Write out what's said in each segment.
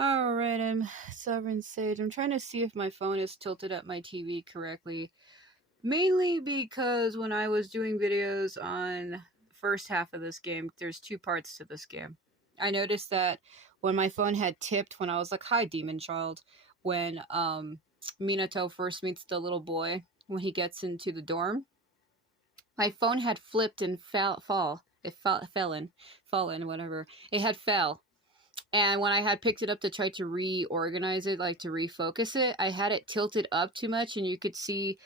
Alright, I'm Sovereign Sage. I'm trying to see if my phone is tilted at my TV correctly. Mainly because when I was doing videos on the first half of this game, there's two parts to this game. I noticed that when my phone had tipped when I was like, hi, Demon Child, when Minato first meets the little boy, when he gets into the dorm, my phone had flipped and fallen, whatever. It had fell. And when I had picked it up to try to reorganize it, like to refocus it, I had it tilted up too much, and you could see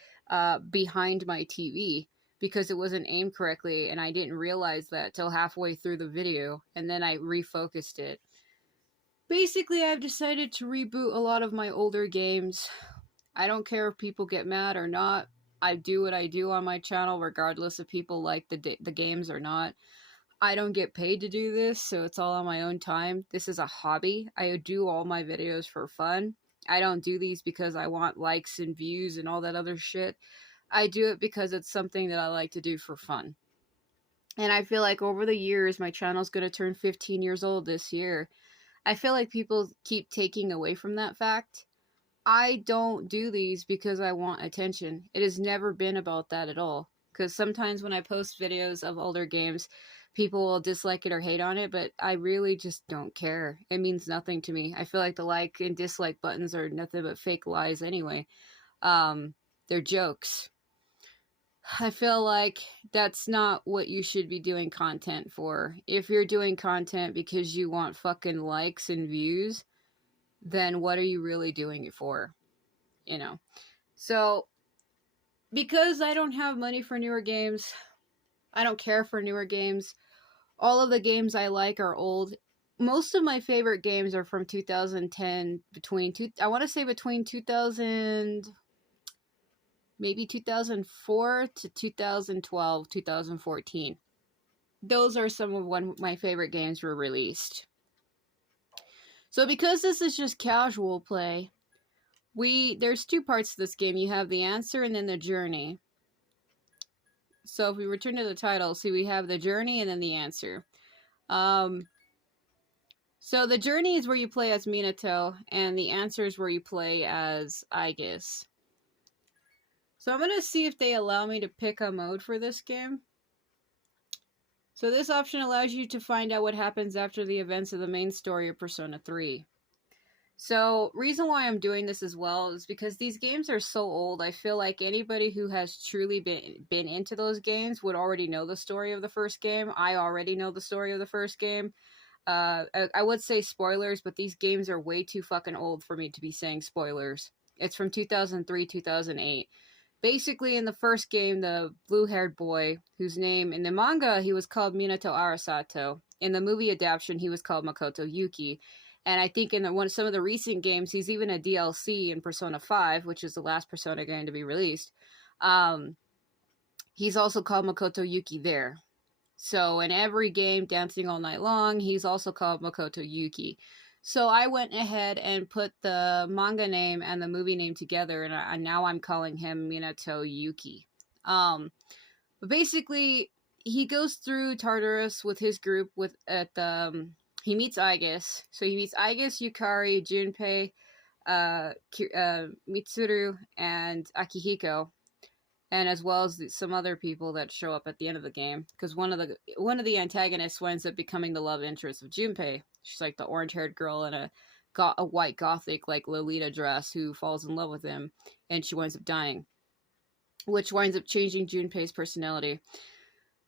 behind my TV because it wasn't aimed correctly, and I didn't realize that till halfway through the video, and then I refocused it. Basically, I've decided to reboot a lot of my older games. I don't care if people get mad or not. I do what I do on my channel, regardless if people like the games or not. I don't get paid to do this, so it's all on my own time. This is a hobby. I do all my videos for fun. I don't do these because I want likes and views and all that other shit. I do it because it's something that I like to do for fun. And I feel like over the years, my channel's going to turn 15 years old this year. I feel like people keep taking away from that fact. I don't do these because I want attention. It has never been about that at all. Because sometimes when I post videos of older games, people will dislike it or hate on it, but I really just don't care. It means nothing to me. I feel like the like and dislike buttons are nothing but fake lies anyway. They're jokes. I feel like that's not what you should be doing content for. If you're doing content because you want fucking likes and views, then what are you really doing it for? You know? So, because I don't have money for newer games, I don't care for newer games. All of the games I like are old. Most of my favorite games are from 2010, I want to say between 2000, maybe 2004 to 2012, 2014. Those are some of when my favorite games were released. So because this is just casual play, there's two parts to this game. You have the answer and then the journey. So if we return to the title, see we have the journey and then the answer. So the journey is where you play as Minato, and the answer is where you play as Aigis. So I'm going to see if they allow me to pick a mode for this game. So this option allows you to find out what happens after the events of the main story of Persona 3. So, reason why I'm doing this as well is because these games are so old. I feel like anybody who has truly been into those games would already know the story of the first game. I already know the story of the first game. I would say spoilers, but these games are way too fucking old for me to be saying spoilers. It's from 2003, 2008. Basically, in the first game, the blue-haired boy, whose name, in the manga, he was called Minato Arasato. In the movie adaptation, he was called Makoto Yuki. And I think in some of the recent games, he's even a DLC in Persona 5, which is the last Persona game to be released. He's also called Makoto Yuki there. So in every game, Dancing All Night Long, he's also called Makoto Yuki. So I went ahead and put the manga name and the movie name together, and now I'm calling him Minato Yuki. But basically, he goes through Tartarus with his group he meets Aigis. So he meets Aigis, Yukari, Junpei, Mitsuru, and Akihiko, and as well as some other people that show up at the end of the game. Because one of the antagonists winds up becoming the love interest of Junpei. She's like the orange-haired girl in a white gothic like Lolita dress who falls in love with him, and she winds up dying, which winds up changing Junpei's personality.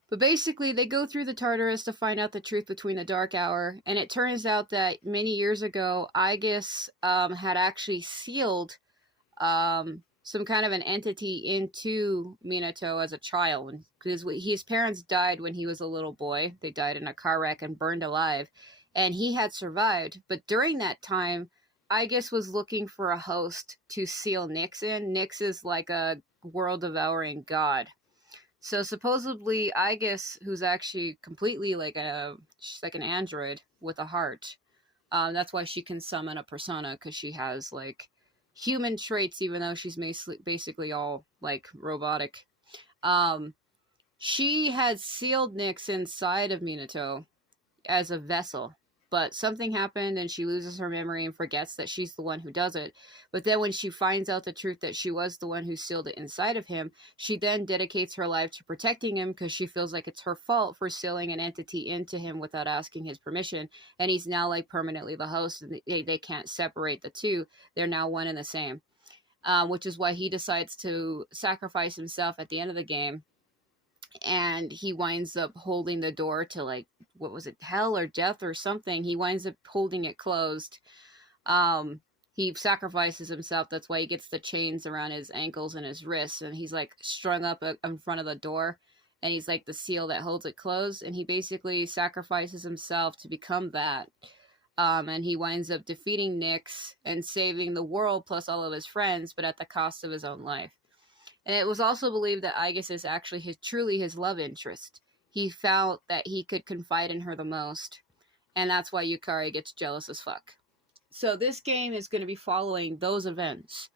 But basically, they go through the Tartarus to find out the truth between the Dark Hour, and it turns out that many years ago, Aigis had actually sealed some kind of an entity into Minato as a child, because his parents died when he was a little boy. They died in a car wreck and burned alive, and he had survived. But during that time, Aigis was looking for a host to seal Nyx in. Nyx is like a world-devouring god. So supposedly, Aigis, who's actually completely she's like an android with a heart. That's why she can summon a persona, because she has like human traits, even though she's basically all like robotic. She had sealed Nyx inside of Minato as a vessel. but something happened and she loses her memory and forgets that she's the one who does it. But then when she finds out the truth that she was the one who sealed it inside of him, she then dedicates her life to protecting him because she feels like it's her fault for sealing an entity into him without asking his permission. And he's now like permanently the host, and they can't separate the two. They're now one and the same, which is why he decides to sacrifice himself at the end of the game. And he winds up holding the door to, like, what was it, hell or death or something. He winds up holding it closed. He sacrifices himself. That's why he gets the chains around his ankles and his wrists, and he's like strung up in front of the door, and he's like the seal that holds it closed. And he basically sacrifices himself to become that. And he winds up defeating Nyx and saving the world plus all of his friends, but at the cost of his own life. And it was also believed that Aigis is actually truly his love interest. He felt that he could confide in her the most, and that's why Yukari gets jealous as fuck. So this game is going to be following those events.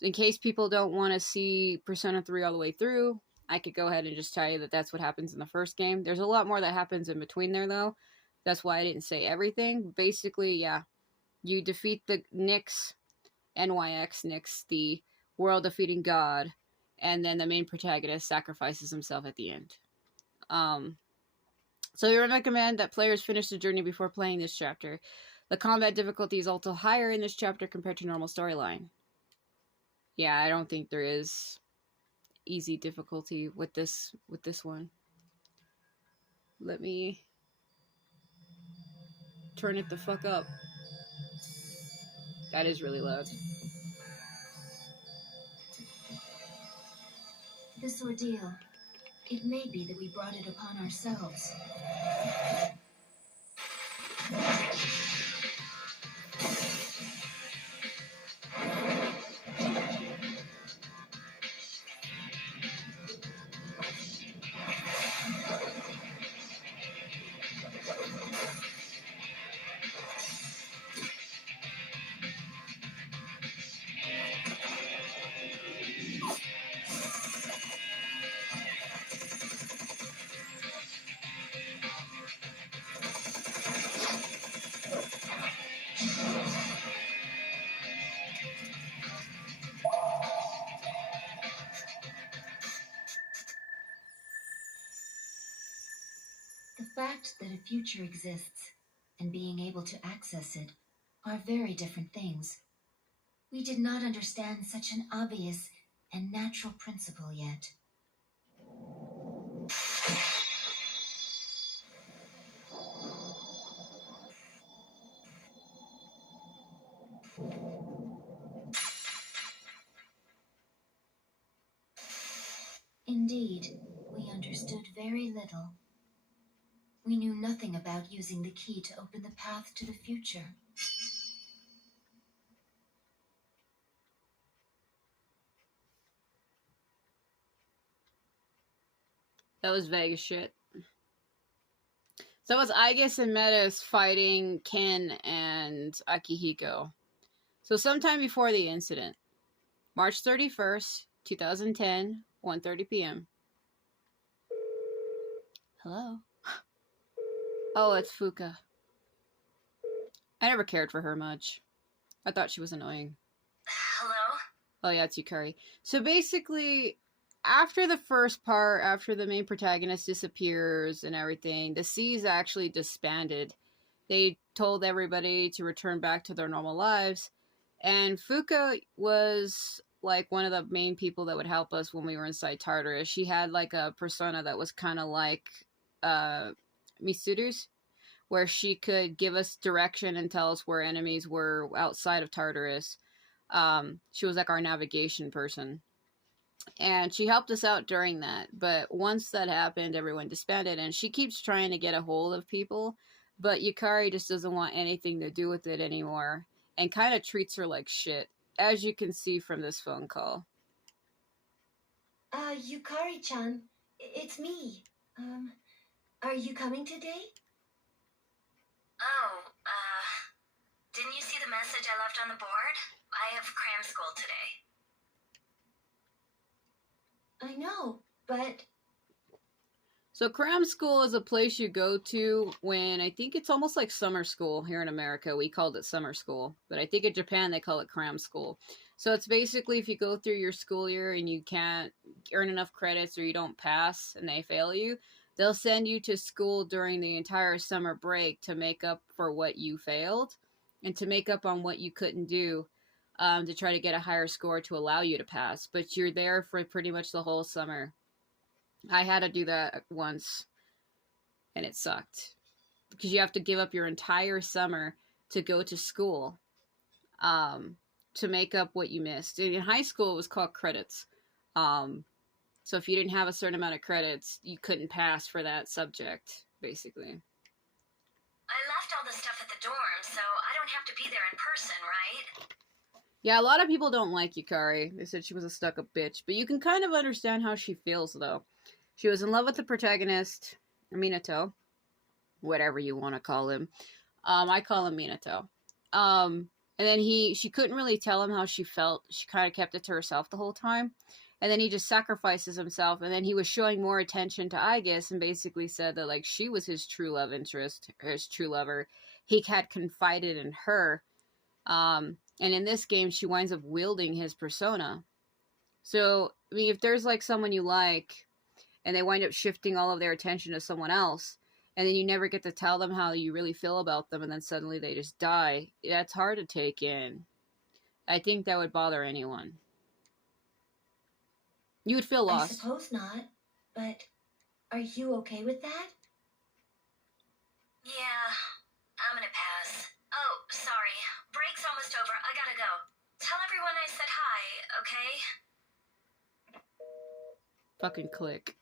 In case people don't want to see Persona 3 all the way through, I could go ahead and just tell you that that's what happens in the first game. There's a lot more that happens in between there, though. That's why I didn't say everything. Basically, yeah, you defeat the Nyx, Nyx, the world-defeating god, and then the main protagonist sacrifices himself at the end. So we recommend that players finish the journey before playing this chapter. The combat difficulty is also higher in this chapter compared to normal storyline. Yeah, I don't think there is easy difficulty with this one. Let me turn it the fuck up. That is really loud. This ordeal, it may be that we brought it upon ourselves. The fact that a future exists and being able to access it are very different things. We did not understand such an obvious and natural principle yet. Indeed, we understood very little. We knew nothing about using the key to open the path to the future. That was vague as shit. So it was Aigis and Metis fighting Ken and Akihiko. So sometime before the incident, March 31st, 2010, 1:30 p.m. Hello? Oh, it's Fuka. I never cared for her much. I thought she was annoying. Hello? Oh yeah, it's Yukari. So basically, after the first part, after the main protagonist disappears and everything, the C's actually disbanded. They told everybody to return back to their normal lives. And Fuka was like one of the main people that would help us when we were inside Tartarus. She had like a persona that was kind of like Misuru's, where she could give us direction and tell us where enemies were outside of Tartarus. She was like our navigation person. And she helped us out during that. But once that happened, everyone disbanded. And she keeps trying to get a hold of people. But Yukari just doesn't want anything to do with it anymore. And kind of treats her like shit. As you can see from this phone call. Yukari-chan, it's me. Are you coming today? Oh, didn't you see the message I left on the board? I have cram school today. I know, but... So cram school is a place you go to when I think it's almost like summer school here in America. We called it summer school, but I think in Japan they call it cram school. So it's basically if you go through your school year and you can't earn enough credits or you don't pass and they fail you, they'll send you to school during the entire summer break to make up for what you failed and to make up on what you couldn't do, to try to get a higher score to allow you to pass. But you're there for pretty much the whole summer. I had to do that once, and it sucked because you have to give up your entire summer to go to school, to make up what you missed. In high school, it was called credits. So if you didn't have a certain amount of credits, you couldn't pass for that subject, basically. I left all the stuff at the dorm, so I don't have to be there in person, right? Yeah, a lot of people don't like Yukari. They said she was a stuck-up bitch, but you can kind of understand how she feels, though. She was in love with the protagonist, Minato, whatever you want to call him. I call him Minato. And then she couldn't really tell him how she felt. She kind of kept it to herself the whole time. And then he just sacrifices himself. And then he was showing more attention to Aigis and basically said that, like, she was his true love interest, his true lover. He had confided in her. And in this game, she winds up wielding his persona. So, I mean, if there's, like, someone you like, and they wind up shifting all of their attention to someone else, and then you never get to tell them how you really feel about them, and then suddenly they just die, that's hard to take in. I think that would bother anyone. You would feel lost. I suppose not, but are you okay with that? Yeah, I'm gonna pass. Oh, sorry. Break's almost over. I gotta go. Tell everyone I said hi, okay? Fucking click.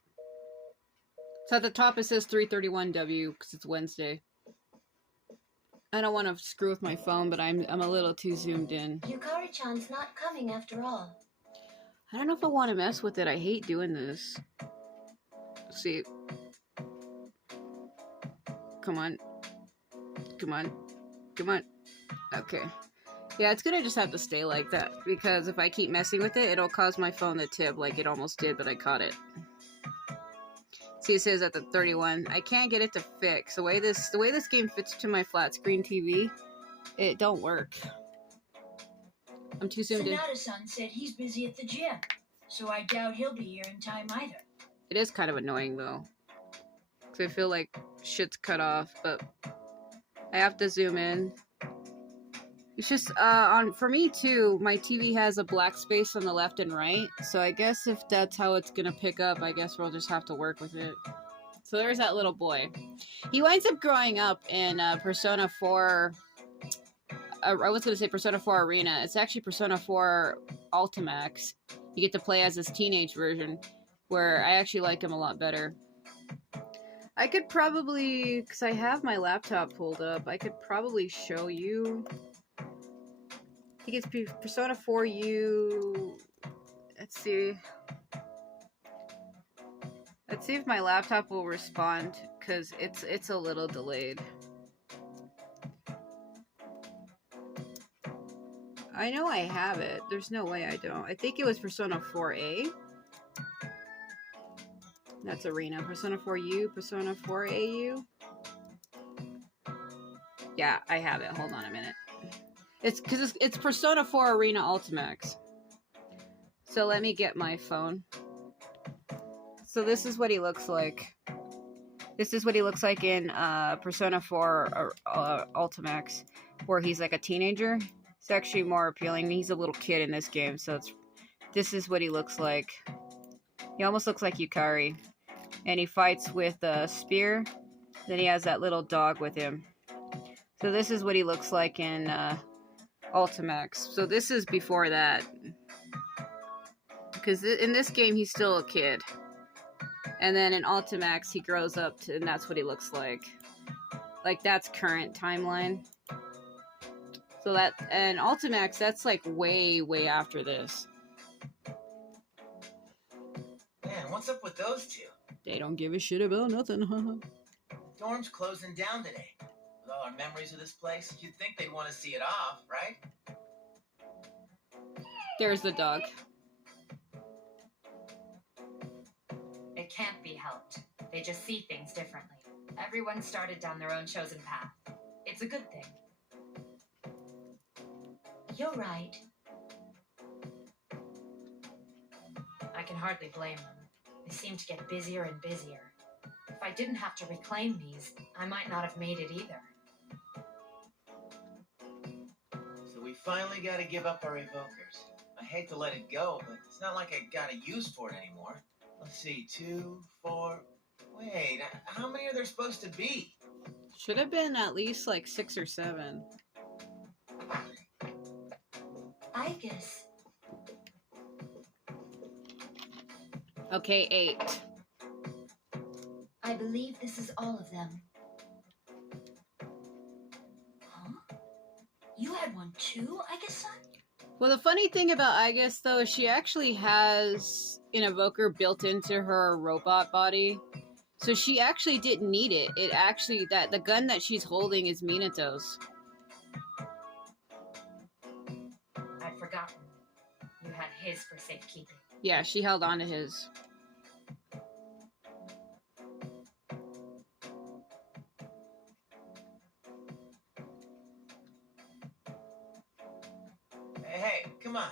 So at the top it says 3:31W because it's Wednesday. I don't want to screw with my phone, but I'm a little too zoomed in. Yukari-chan's not coming after all. I don't know if I want to mess with it. I hate doing this. See. Come on. Come on. Come on. Okay. Yeah, it's gonna just have to stay like that, because if I keep messing with it, it'll cause my phone to tip like it almost did, but I caught it. See, it says at the 31. I can't get it to fix. The way this game fits to my flat screen TV, it don't work. I'm too zoomed in. Sonata-san said he's busy at the gym, so I doubt he'll be here in time either. It is kind of annoying though, because I feel like shit's cut off, but I have to zoom in. It's just, for me too, my TV has a black space on the left and right, so I guess if that's how it's gonna pick up, I guess we'll just have to work with it. So there's that little boy. He winds up growing up in Persona 4, I was gonna say Persona 4 Arena. It's actually Persona 4 Ultimax. You get to play as this teenage version, where I actually like him a lot better. I could probably, because I have my laptop pulled up, I could probably show you. I think it's Persona 4U. Let's see. Let's see if my laptop will respond, because it's a little delayed. I know I have it. There's no way I don't. I think it was Persona 4A. That's Arena. Persona 4U, Persona 4AU. Yeah, I have it. Hold on a minute. It's because it's Persona 4 Arena Ultimax. So let me get my phone. So this is what he looks like. This is what he looks like in Persona 4 Ultimax, where he's like a teenager. It's actually more appealing. He's a little kid in this game, so this is what he looks like. He almost looks like Yukari. And he fights with a spear. Then he has that little dog with him. So this is what he looks like in Ultimax. So this is before that. Because in this game, he's still a kid. And then in Ultimax, he grows up to, and that's what he looks like. Like, that's current timeline. So that, and Ultimax, that's like way, way after this. Man, what's up with those two? They don't give a shit about nothing, huh? Dorm's closing down today. With all our memories of this place, you'd think they'd want to see it off, right? There's the dog. It can't be helped. They just see things differently. Everyone started down their own chosen path. It's a good thing. You're right. I can hardly blame them. They seem to get busier and busier. If I didn't have to reclaim these, I might not have made it either. So we finally got to give up our evokers. I hate to let it go, but it's not like I got a use for it anymore. Let's see, 2, 4... Wait, how many are there supposed to be? Should have been at least like 6 or 7. Aigis. Okay, 8. I believe this is all of them. Huh? You had one too, Aigis-san? Well, the funny thing about Aigis, though, is she actually has an evoker built into her robot body. So she actually didn't need it. It actually, the gun that she's holding is Minato's. I'd forgotten. You had his for safekeeping. Yeah, she held on to his. Hey, come on.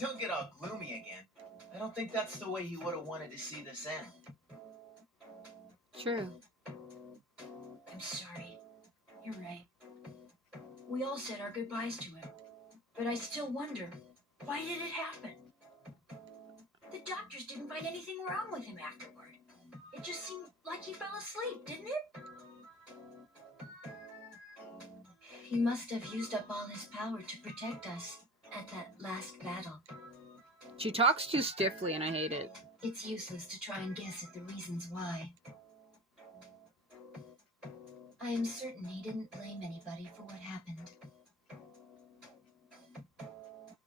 Don't get all gloomy again. I don't think that's the way you would have wanted to see this end. True. I'm sorry. You're right. We all said our goodbyes to him. But I still wonder, why did it happen? The doctors didn't find anything wrong with him afterward. It just seemed like he fell asleep, didn't it? He must have used up all his power to protect us at that last battle. She talks too stiffly, and I hate it. It's useless to try and guess at the reasons why. I am certain he didn't blame anybody for what happened.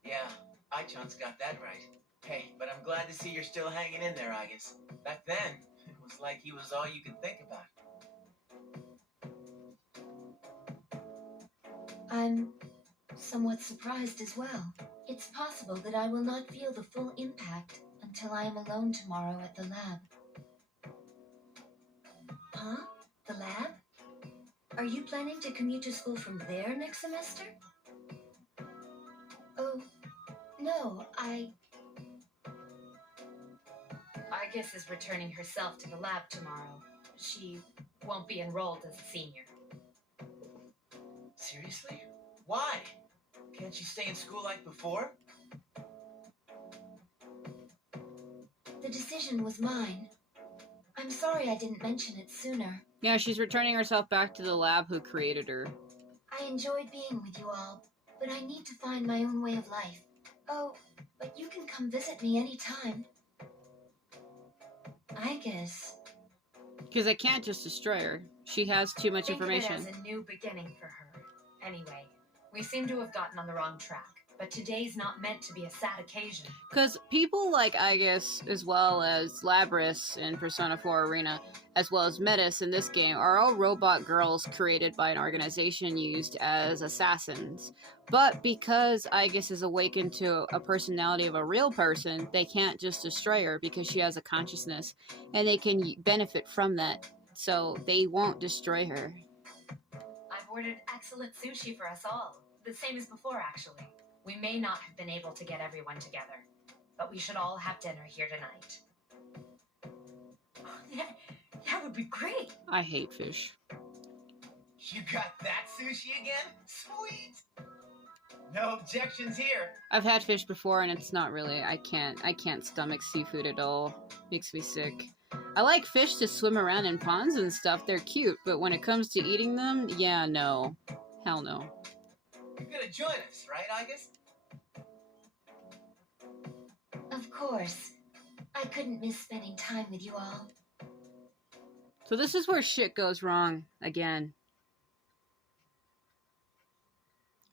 Yeah, Ai-chan's got that right. Hey, but I'm glad to see you're still hanging in there, Aigis. Back then, it was like he was all you could think about. I'm somewhat surprised as well. It's possible that I will not feel the full impact until I am alone tomorrow at the lab. Huh? The lab? Are you planning to commute to school from there next semester? Oh, no, Aigis is returning herself to the lab tomorrow. She won't be enrolled as a senior. Seriously? Why? Can't you stay in school like before? The decision was mine. I'm sorry I didn't mention it sooner. Yeah, she's returning herself back to the lab who created her. I enjoyed being with you all, but I need to find my own way of life. Oh, but you can come visit me anytime. I guess. Because I can't just destroy her. She has too much Think of it information. as a new beginning for her. Anyway, we seem to have gotten on the wrong track. But today's not meant to be a sad occasion. Because people like Aigis, as well as Labris in Persona 4 Arena, as well as Metis in this game, are all robot girls created by an organization used as assassins. But because Aigis is awakened to a personality of a real person, they can't just destroy her because she has a consciousness, and they can benefit from that. So they won't destroy her. I've ordered excellent sushi for us all. The same as before, actually. We may not have been able to get everyone together, but we should all have dinner here tonight. That would be great. I hate fish. You got that sushi again? Sweet! No objections here. I've had fish before, and it's not really. I can't stomach seafood at all. Makes me sick. I like fish to swim around in ponds and stuff. They're cute, but when it comes to eating them, yeah, no. Hell no. You're gonna join us, right, Aigis? Of course. I couldn't miss spending time with you all. So this is where shit goes wrong again.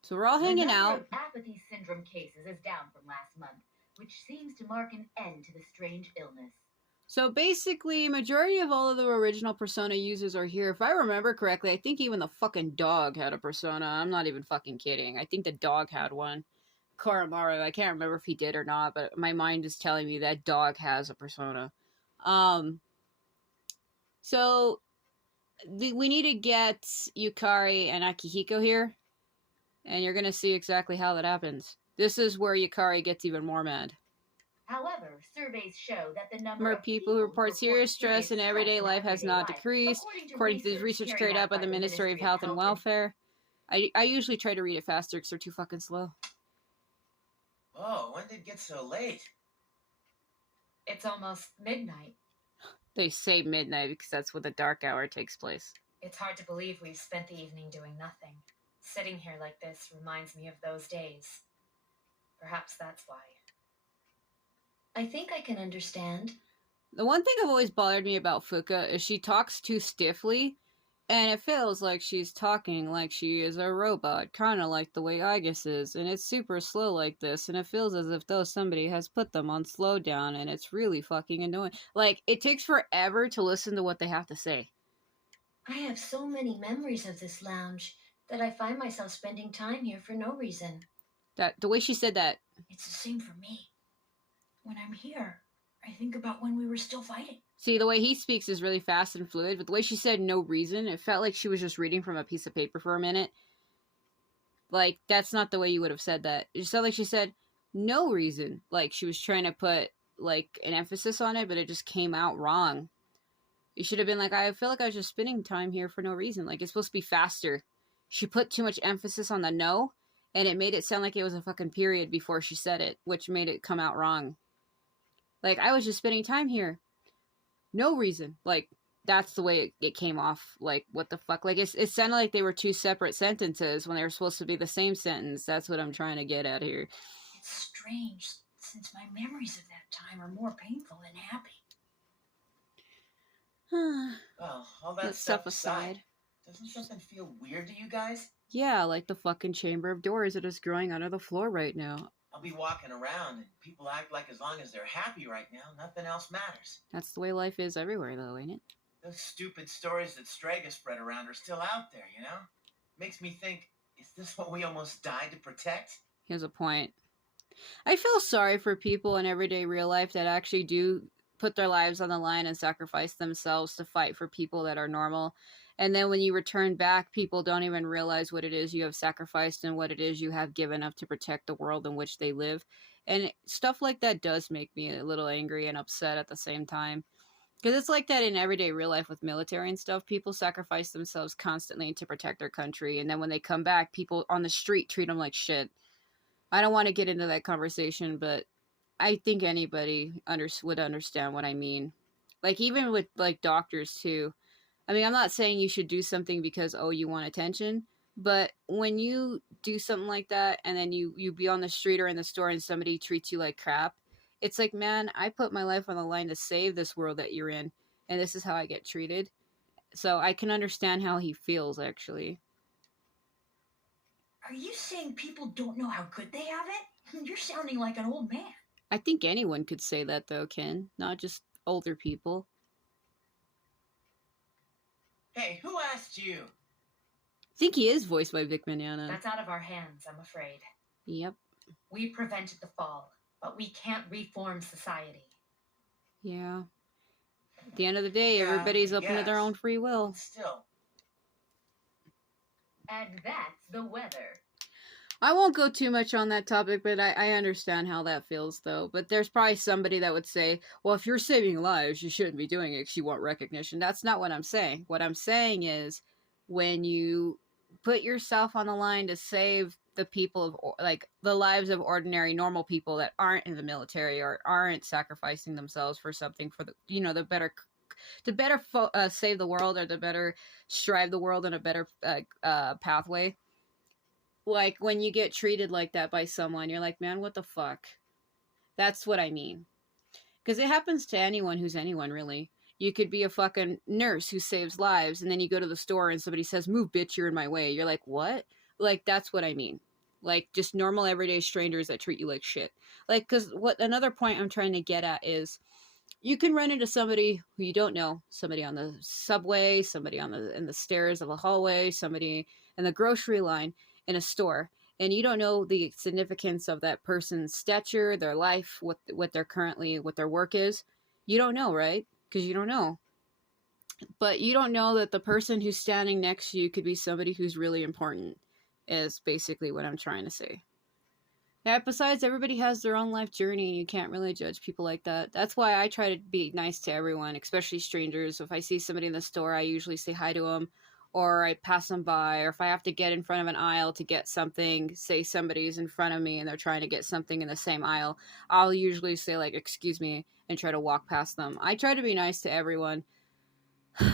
So we're all hanging The number out. of apathy syndrome cases is down from last month, which seems to mark an end to the strange illness. So basically, majority of all of the original Persona users are here. If I remember correctly, I think even the fucking dog had a Persona. I'm not even fucking kidding. I think the dog had one. Koromaru, I can't remember if he did or not, but my mind is telling me that dog has a Persona. So we need to get Yukari and Akihiko here, and you're gonna see exactly how that happens. This is where Yukari gets even more mad. However, surveys show that the number More of people who report serious stress in everyday life has not decreased, according to the research carried out by the Ministry of Health and Welfare. I usually try to read it faster because they're too fucking slow. Oh, when did it get so late? It's almost midnight. They say midnight because that's when the dark hour takes place. It's hard to believe we've spent the evening doing nothing. Sitting here like this reminds me of those days. Perhaps that's why. I think I can understand. The one thing I've always bothered me about Fuka is she talks too stiffly, and it feels like she's talking like she is a robot, kind of like the way Aigis is, and it's super slow like this, and it feels as if though somebody has put them on slowdown, and it's really fucking annoying. Like, it takes forever to listen to what they have to say. I have so many memories of this lounge that I find myself spending time here for no reason. The way she said that. It's the same for me. When I'm here, I think about when we were still fighting. See, the way he speaks is really fast and fluid, but the way she said no reason, it felt like she was just reading from a piece of paper for a minute. Like, that's not the way you would have said that. It felt like she said no reason. Like, she was trying to put, like, an emphasis on it, but it just came out wrong. You should have been like, I feel like I was just spending time here for no reason. Like, it's supposed to be faster. She put too much emphasis on the no, and it made it sound like it was a fucking period before she said it, which made it come out wrong. Like, I was just spending time here. No reason. Like, that's the way it came off. Like, what the fuck? Like, it sounded like they were two separate sentences when they were supposed to be the same sentence. That's what I'm trying to get at here. It's strange, since my memories of that time are more painful than happy. Well, all that stuff aside, doesn't something feel weird to you guys? Yeah, like the fucking chamber of doors that is growing under the floor right now. I'll be walking around and people act like as long as they're happy right now, nothing else matters. That's the way life is everywhere, though, ain't it? Those stupid stories that Strega spread around are still out there, you know? Makes me think, is this what we almost died to protect? He has a point. I feel sorry for people in everyday real life that actually do put their lives on the line and sacrifice themselves to fight for people that are normal. And then when you return back, people don't even realize what it is you have sacrificed and what it is you have given up to protect the world in which they live. And stuff like that does make me a little angry and upset at the same time. Because it's like that in everyday real life with military and stuff. People sacrifice themselves constantly to protect their country. And then when they come back, people on the street treat them like shit. I don't want to get into that conversation, but I think anybody would understand what I mean. Like, even with, like, doctors, too. I mean, I'm not saying you should do something because, oh, you want attention. But when you do something like that and then you be on the street or in the store and somebody treats you like crap, it's like, man, I put my life on the line to save this world that you're in. And this is how I get treated. So I can understand how he feels, actually. Are you saying people don't know how good they have it? You're sounding like an old man. I think anyone could say that, though, Ken. Not just older people. Hey, who asked you? I think he is voiced by Vic Mignogna. That's out of our hands, I'm afraid. Yep. We prevented the fall, but we can't reform society. Yeah. At the end of the day, everybody's open to their own free will. Still. And that's the weather. I won't go too much on that topic, but I understand how that feels, though. But there's probably somebody that would say, well, if you're saving lives, you shouldn't be doing it because you want recognition. That's not what I'm saying. What I'm saying is when you put yourself on the line to save the people of, like, the lives of ordinary, normal people that aren't in the military or aren't sacrificing themselves for something for the, you know, the better, to better save the world or to better strive the world in a better pathway. Like, when you get treated like that by someone, you're like, man, what the fuck? That's what I mean. Because it happens to anyone who's anyone, really. You could be a fucking nurse who saves lives, and then you go to the store and somebody says, move, bitch, you're in my way. You're like, what? Like, that's what I mean. Like, just normal, everyday strangers that treat you like shit. Like, because what another point I'm trying to get at is, you can run into somebody who you don't know. Somebody on the subway, somebody in the stairs of a hallway, somebody in the grocery line, in a store, and you don't know the significance of that person's stature, their life, what their work is. You don't know, right? Because you don't know. But you don't know that the person who's standing next to you could be somebody who's really important, is basically what I'm trying to say. Yeah, besides, everybody has their own life journey, and you can't really judge people like that. That's why I try to be nice to everyone, especially strangers. If I see somebody in the store, I usually say hi to them, or I pass them by, or if I have to get in front of an aisle to get something, say somebody's in front of me and they're trying to get something in the same aisle, I'll usually say, like, excuse me, and try to walk past them. I try to be nice to everyone.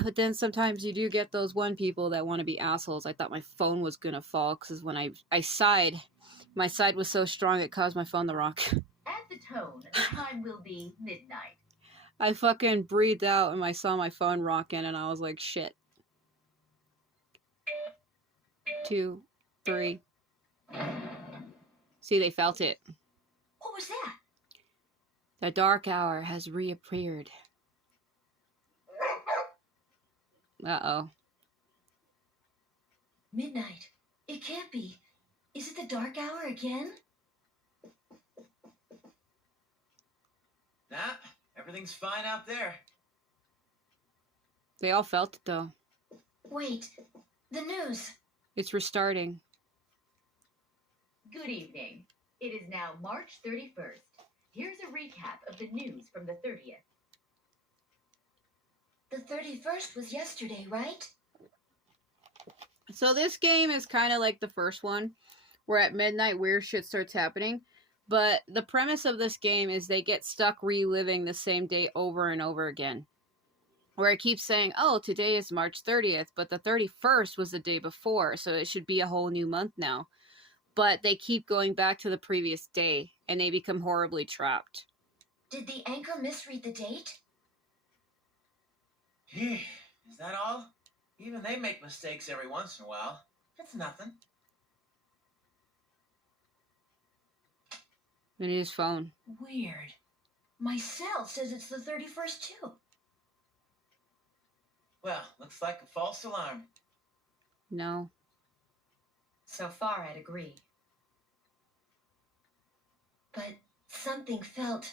But then sometimes you do get those one people that want to be assholes. I thought my phone was going to fall because when I sighed, my side was so strong it caused my phone to rock. At the tone, the time will be midnight. I fucking breathed out and I saw my phone rocking and I was like, shit. 2, 3. See, they felt it. What was that? The dark hour has reappeared. Uh-oh. Midnight. It can't be. Is it the dark hour again? Nah, everything's fine out there. They all felt it, though. Wait, the news. It's restarting. Good evening. It is now March 31st. Here's a recap of the news from the 30th. The 31st was yesterday, right? So this game is kind of like the first one, where at midnight weird shit starts happening. But the premise of this game is they get stuck reliving the same day over and over again. Where it keeps saying, oh, today is March 30th, but the 31st was the day before, so it should be a whole new month now. But they keep going back to the previous day, and they become horribly trapped. Did the anchor misread the date? Is that all? Even they make mistakes every once in a while. That's nothing. In his phone. Weird. My cell says it's the 31st too. Well, looks like a false alarm. No. So far, I'd agree. But something felt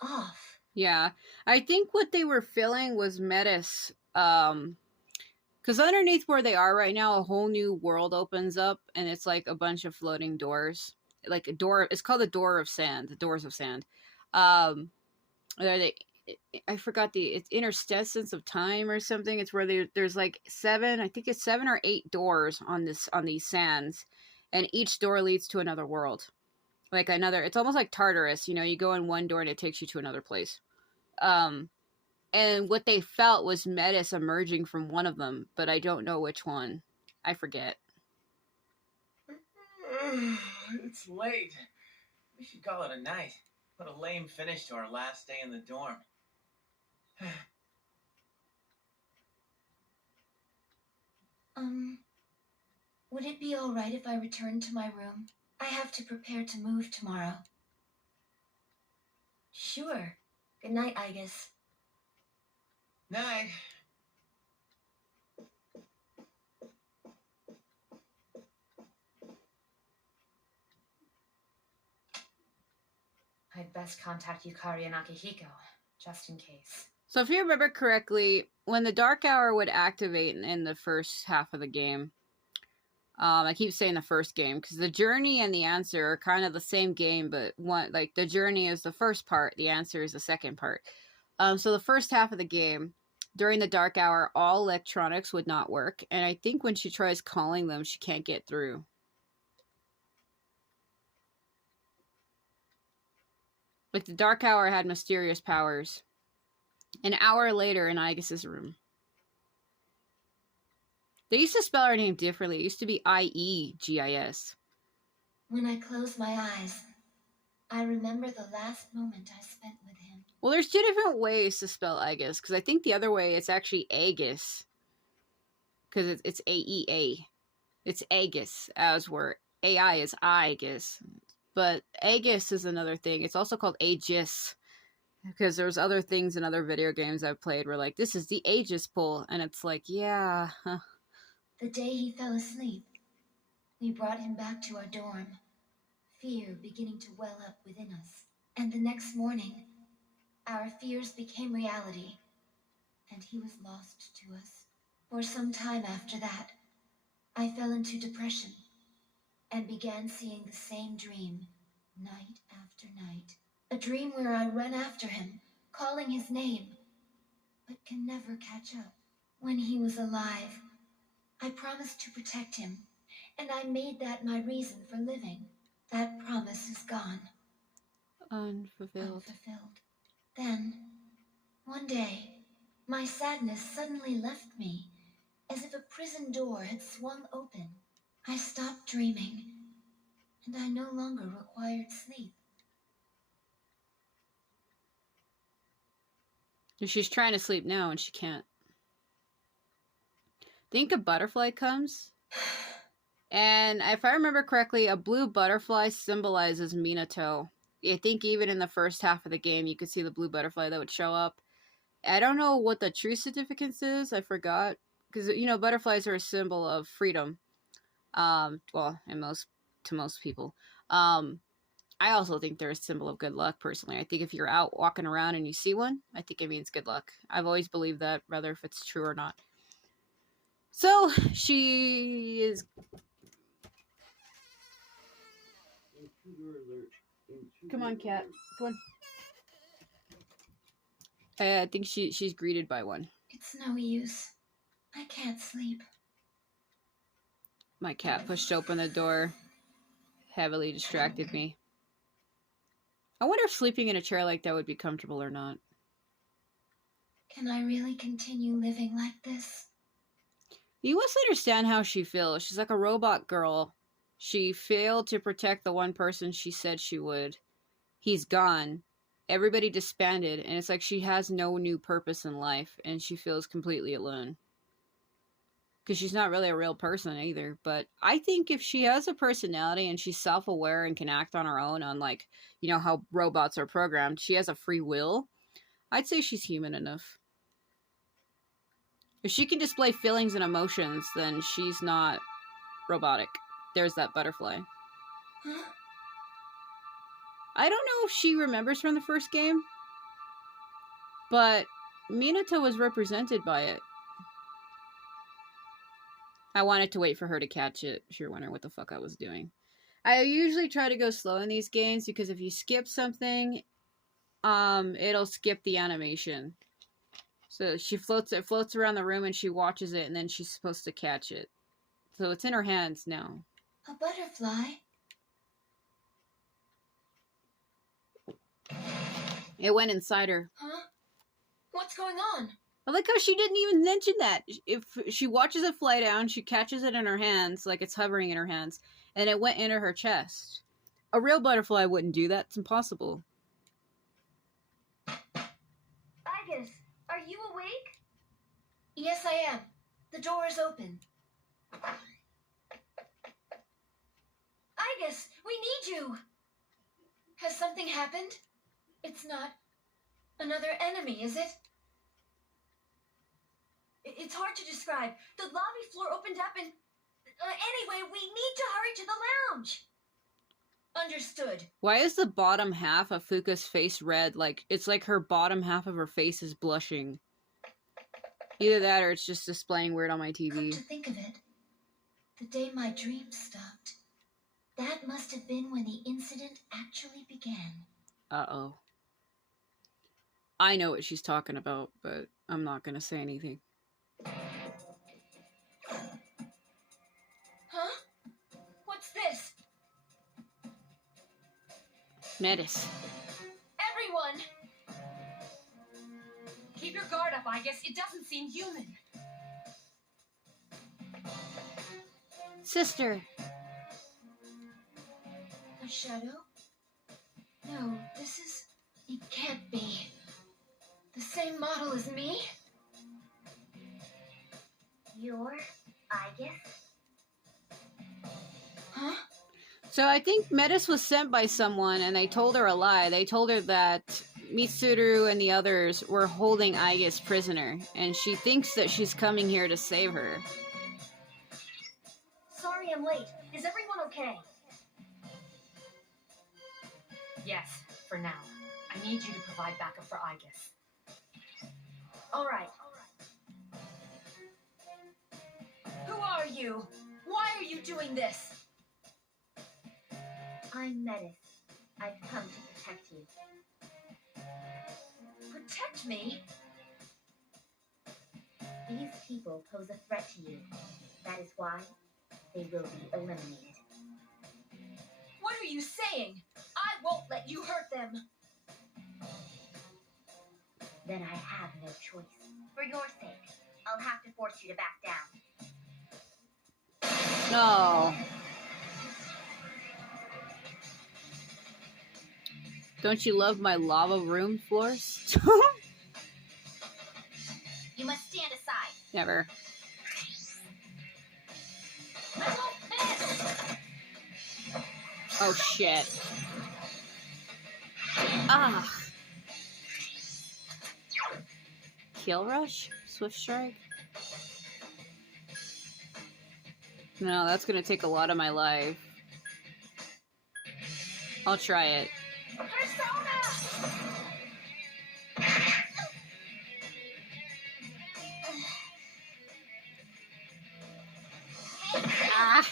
off. Yeah. I think what they were feeling was Metis. Because underneath where they are right now, a whole new world opens up, and it's like a bunch of floating doors. Like a door, it's called the Door of Sand, the Doors of Sand. I forgot it's interstitials of time or something. It's where there's like 7, I think it's 7 or 8 doors on these sands, and each door leads to another world. Like it's almost like Tartarus, you go in one door and it takes you to another place. And what they felt was Metis emerging from one of them, but I don't know which one. I forget. It's late. We should call it a night. What a lame finish to our last day in the dorm. Would it be all right if I returned to my room? I have to prepare to move tomorrow. Sure. Good night, Aigis. Night. I'd best contact Yukari and Akihiko, just in case. So if you remember correctly, when the Dark Hour would activate in the first half of the game, I keep saying the first game, because the journey and the answer are kind of the same game, but the journey is the first part, the answer is the second part. So the first half of the game, during the Dark Hour, all electronics would not work, and I think when she tries calling them, she can't get through. Like, the Dark Hour had mysterious powers. An hour later in Aigis' room. They used to spell her name differently. It used to be Iegis. When I close my eyes, I remember the last moment I spent with him. Well, there's 2 different ways to spell Aigis, because I think the other way it's actually Aigis. Because it's A-E-A. It's Aigis, as where A-I is Aigis. But Aigis is another thing. It's also called Aegis. Because there's other things in other video games I've played where, like, this is the Aegis pull. And it's like, yeah. The day he fell asleep, we brought him back to our dorm, fear beginning to well up within us. And the next morning, our fears became reality, and he was lost to us. For some time after that, I fell into depression and began seeing the same dream night after night. A dream where I run after him, calling his name, but can never catch up. When he was alive, I promised to protect him, and I made that my reason for living. That promise is gone. Unfulfilled. Then, one day, my sadness suddenly left me, as if a prison door had swung open. I stopped dreaming, and I no longer required sleep. She's trying to sleep now and she can't. Think a butterfly comes, and if I remember correctly, a blue butterfly symbolizes Minato. I think even in the first half of the game, you could see the blue butterfly that would show up. I don't know what the true significance is. I forgot. Because, you know, butterflies are a symbol of freedom. Well, to most people. I also think they're a symbol of good luck, personally. I think if you're out walking around and you see one, I think it means good luck. I've always believed that, whether if it's true or not. So, she is... Come on, cat. Come on. I think she's greeted by one. It's no use. I can't sleep. My cat pushed open the door. Heavily distracted me. I wonder if sleeping in a chair like that would be comfortable or not. Can I really continue living like this? You must understand how she feels. She's like a robot girl. She failed to protect the one person she said she would. He's gone. Everybody disbanded, and it's like she has no new purpose in life, and she feels completely alone. Because she's not really a real person either. But I think if she has a personality and she's self-aware and can act on her own, unlike, you know, how robots are programmed, she has a free will, I'd say she's human enough. If she can display feelings and emotions, then she's not robotic. There's that butterfly. Huh? I don't know if she remembers from the first game, but Minato was represented by it. I wanted to wait for her to catch it. If you're wondering what the fuck I was doing. I usually try to go slow in these games because if you skip something, it'll skip the animation. So it floats around the room and she watches it and then she's supposed to catch it. So it's in her hands now. A butterfly? It went inside her. Huh? What's going on? I like how she didn't even mention that. If she watches it fly down, she catches it in her hands, like it's hovering in her hands, and it went into her chest. A real butterfly wouldn't do that. It's impossible. Aigis, are you awake? Yes, I am. The door is open. Aigis, we need you! Has something happened? It's not another enemy, is it? It's hard to describe. The lobby floor opened up and... anyway, we need to hurry to the lounge. Understood. Why is the bottom half of Fuka's face red? Like, it's like her bottom half of her face is blushing. Either that or it's just displaying weird on my Come TV. to think of it, the day my dream stopped, that must have been when the incident actually began. Uh-oh. I know what she's talking about, but I'm not gonna say anything. Huh? What's this? Metis. Everyone! Keep your guard up, Aigis. It doesn't seem human. Sister. A shadow? No, this is... It can't be. The same model as me? You're Aigis? Huh? So I think Metis was sent by someone and they told her a lie. They told her that Mitsuru and the others were holding Aigis prisoner, and she thinks that she's coming here to save her. Sorry I'm late. Is everyone okay? Yes, for now. I need you to provide backup for Aigis. All right. you? Why are you doing this? I'm Metis. I've come to protect you. Protect me? These people pose a threat to you. That is why they will be eliminated. What are you saying? I won't let you hurt them. Then I have no choice. For your sake, I'll have to force you to back down. No. Don't you love my lava room floors? You must stand aside. Never. Oh shit. Ah. Kill rush? Swift strike? No, that's gonna take a lot of my life. I'll try it. Ah!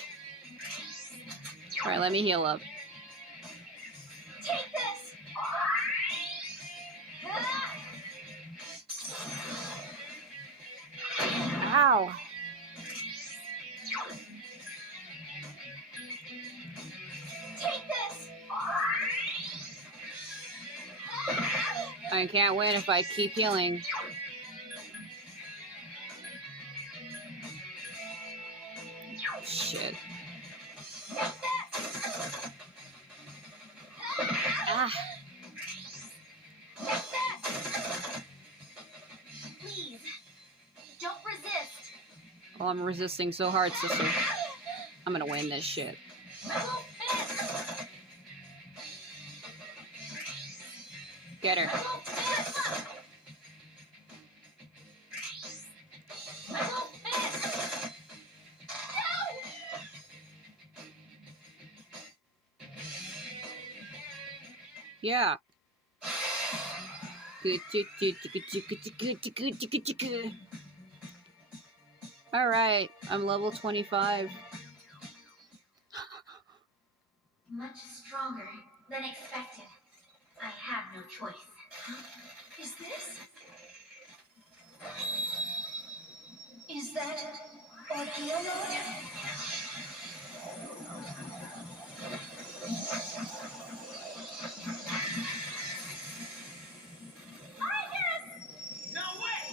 Alright, let me heal up. Take this! Ow! Take this! I can't win if I keep healing. Shit. Ah! Please, don't resist. Oh, I'm resisting so hard, sister. I'm gonna win this shit. Get her. Yeah. Alright, I'm level 25. Much stronger than expected. I have no choice. Is this? Is that Orpheus? No way!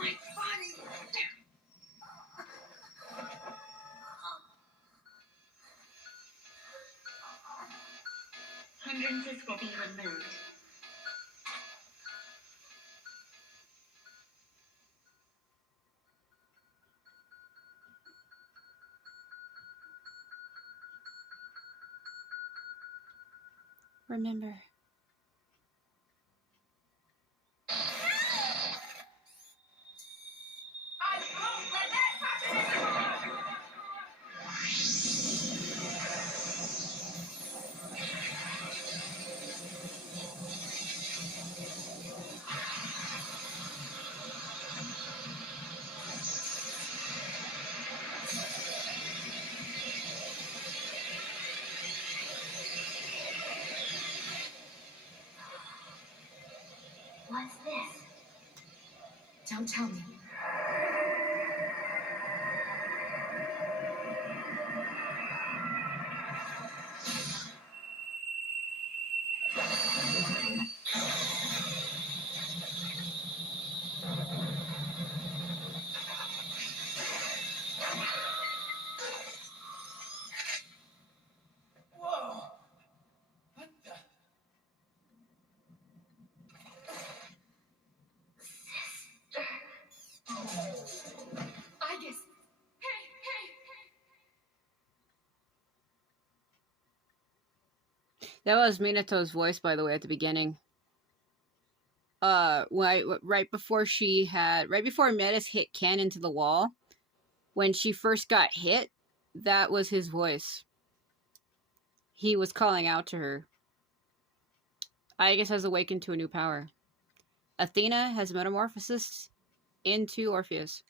My body! Hindrances will be removed. Remember. I won't let that happen anymore! What's this? Don't tell me. Whoa! What the? Aigis! Hey, hey! That was Minato's voice, by the way, at the beginning. right before Metis hit Ken into the wall, when she first got hit, that was his voice. He was calling out to her. Aigis has awakened to a new power. Athena has metamorphosed into Orpheus.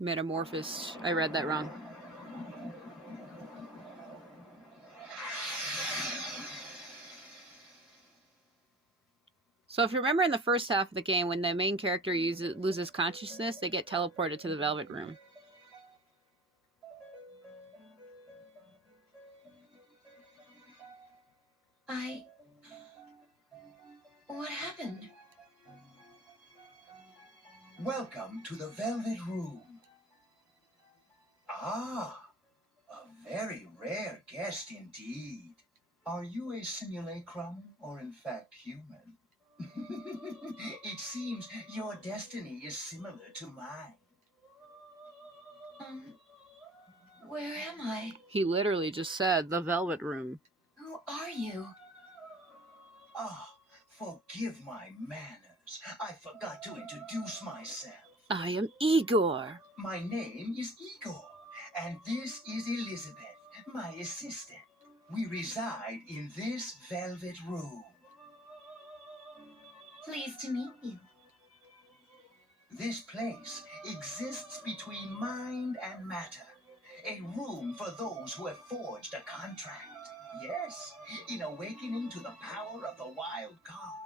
Metamorphosed. I read that wrong. So if you remember in the first half of the game, when the main character loses consciousness, they get teleported to the Velvet Room. What happened? Welcome to the Velvet Room. Ah, a very rare guest indeed. Are you a simulacrum or in fact human? It seems your destiny is similar to mine. Where am I? He literally just said the Velvet Room. Who are you? Ah, forgive my manners. I forgot to introduce myself. I am Igor. My name is Igor, and this is Elizabeth, my assistant. We reside in this Velvet Room. Pleased to meet you. This place exists between mind and matter. A room for those who have forged a contract. Yes, in awakening to the power of the wild card,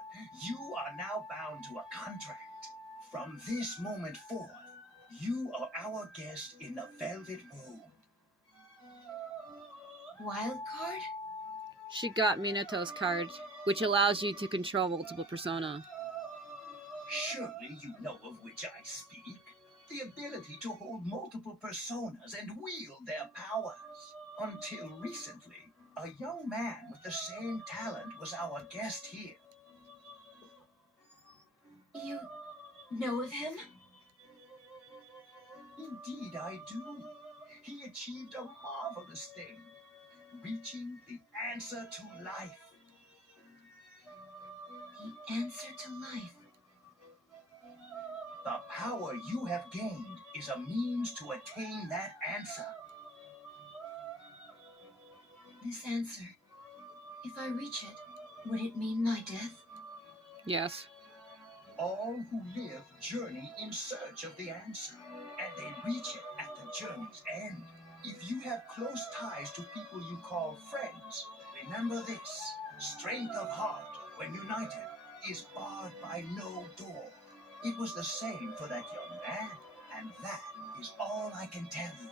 you are now bound to a contract. From this moment forth, you are our guest in the Velvet Room. Wild card? She got Minato's card, which allows you to control multiple persona. Surely you know of which I speak. The ability to hold multiple personas and wield their powers. Until recently, a young man with the same talent was our guest here. You know of him? Indeed I do. He achieved a marvelous thing, reaching the answer to life. The answer to life. The power you have gained is a means to attain that answer. This answer, if I reach it, would it mean my death? Yes. All who live journey in search of the answer, and they reach it at the journey's end. If you have close ties to people you call friends, remember this: strength of heart, when united, is barred by no door. It was the same for that young man, and that is all I can tell you.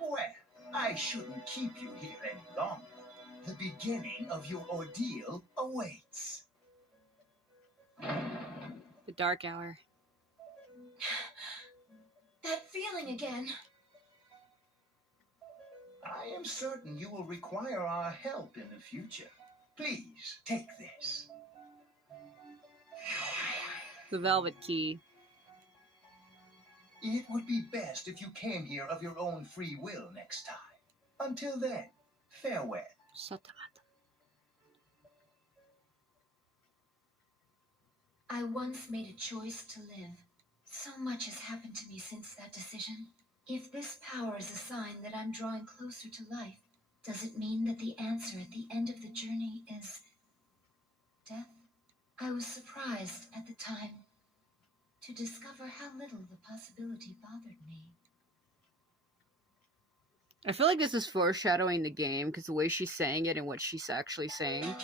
Well, I shouldn't keep you here any longer. The beginning of your ordeal awaits. The Dark Hour. That feeling again. I am certain you will require our help in the future. Please, take this. The Velvet Key. It would be best if you came here of your own free will next time. Until then, farewell. Satamat. I once made a choice to live. So much has happened to me since that decision. If this power is a sign that I'm drawing closer to life, does it mean that the answer at the end of the journey is death? I was surprised at the time to discover how little the possibility bothered me. I feel like this is foreshadowing the game because the way she's saying it and what she's actually saying.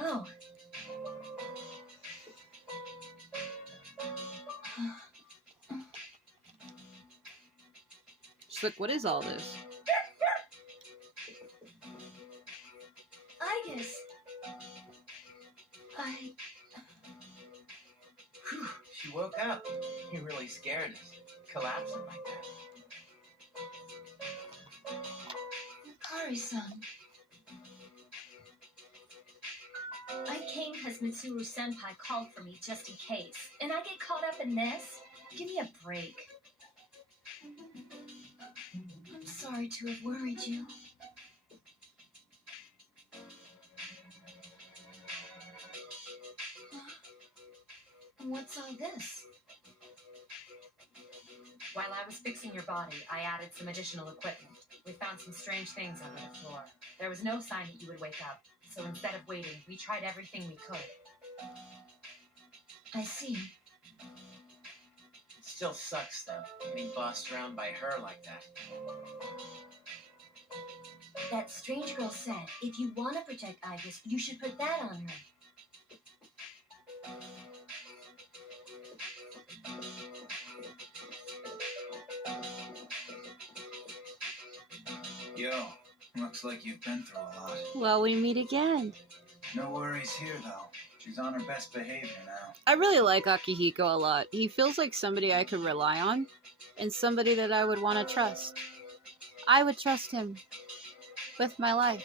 Oh. She's like, what is all this? Aigis. Whew, she woke up. You really scared us. Collapsing like that. Kari-san. I came because Mitsuru-senpai called for me just in case, and I get caught up in this? Give me a break. I'm sorry to have worried you. And what's all this? While I was fixing your body, I added some additional equipment. We found some strange things under the floor. There was no sign that you would wake up, so instead of waiting, we tried everything we could. I see. It still sucks, though, getting bossed around by her like that. That strange girl said, if you want to protect Aigis, you should put that on her. Yo, looks like you've been through a lot. Well, we meet again. No worries here, though. She's on her best behavior now. I really like Akihiko a lot. He feels like somebody I could rely on, and somebody that I would want to trust. I would trust him with my life.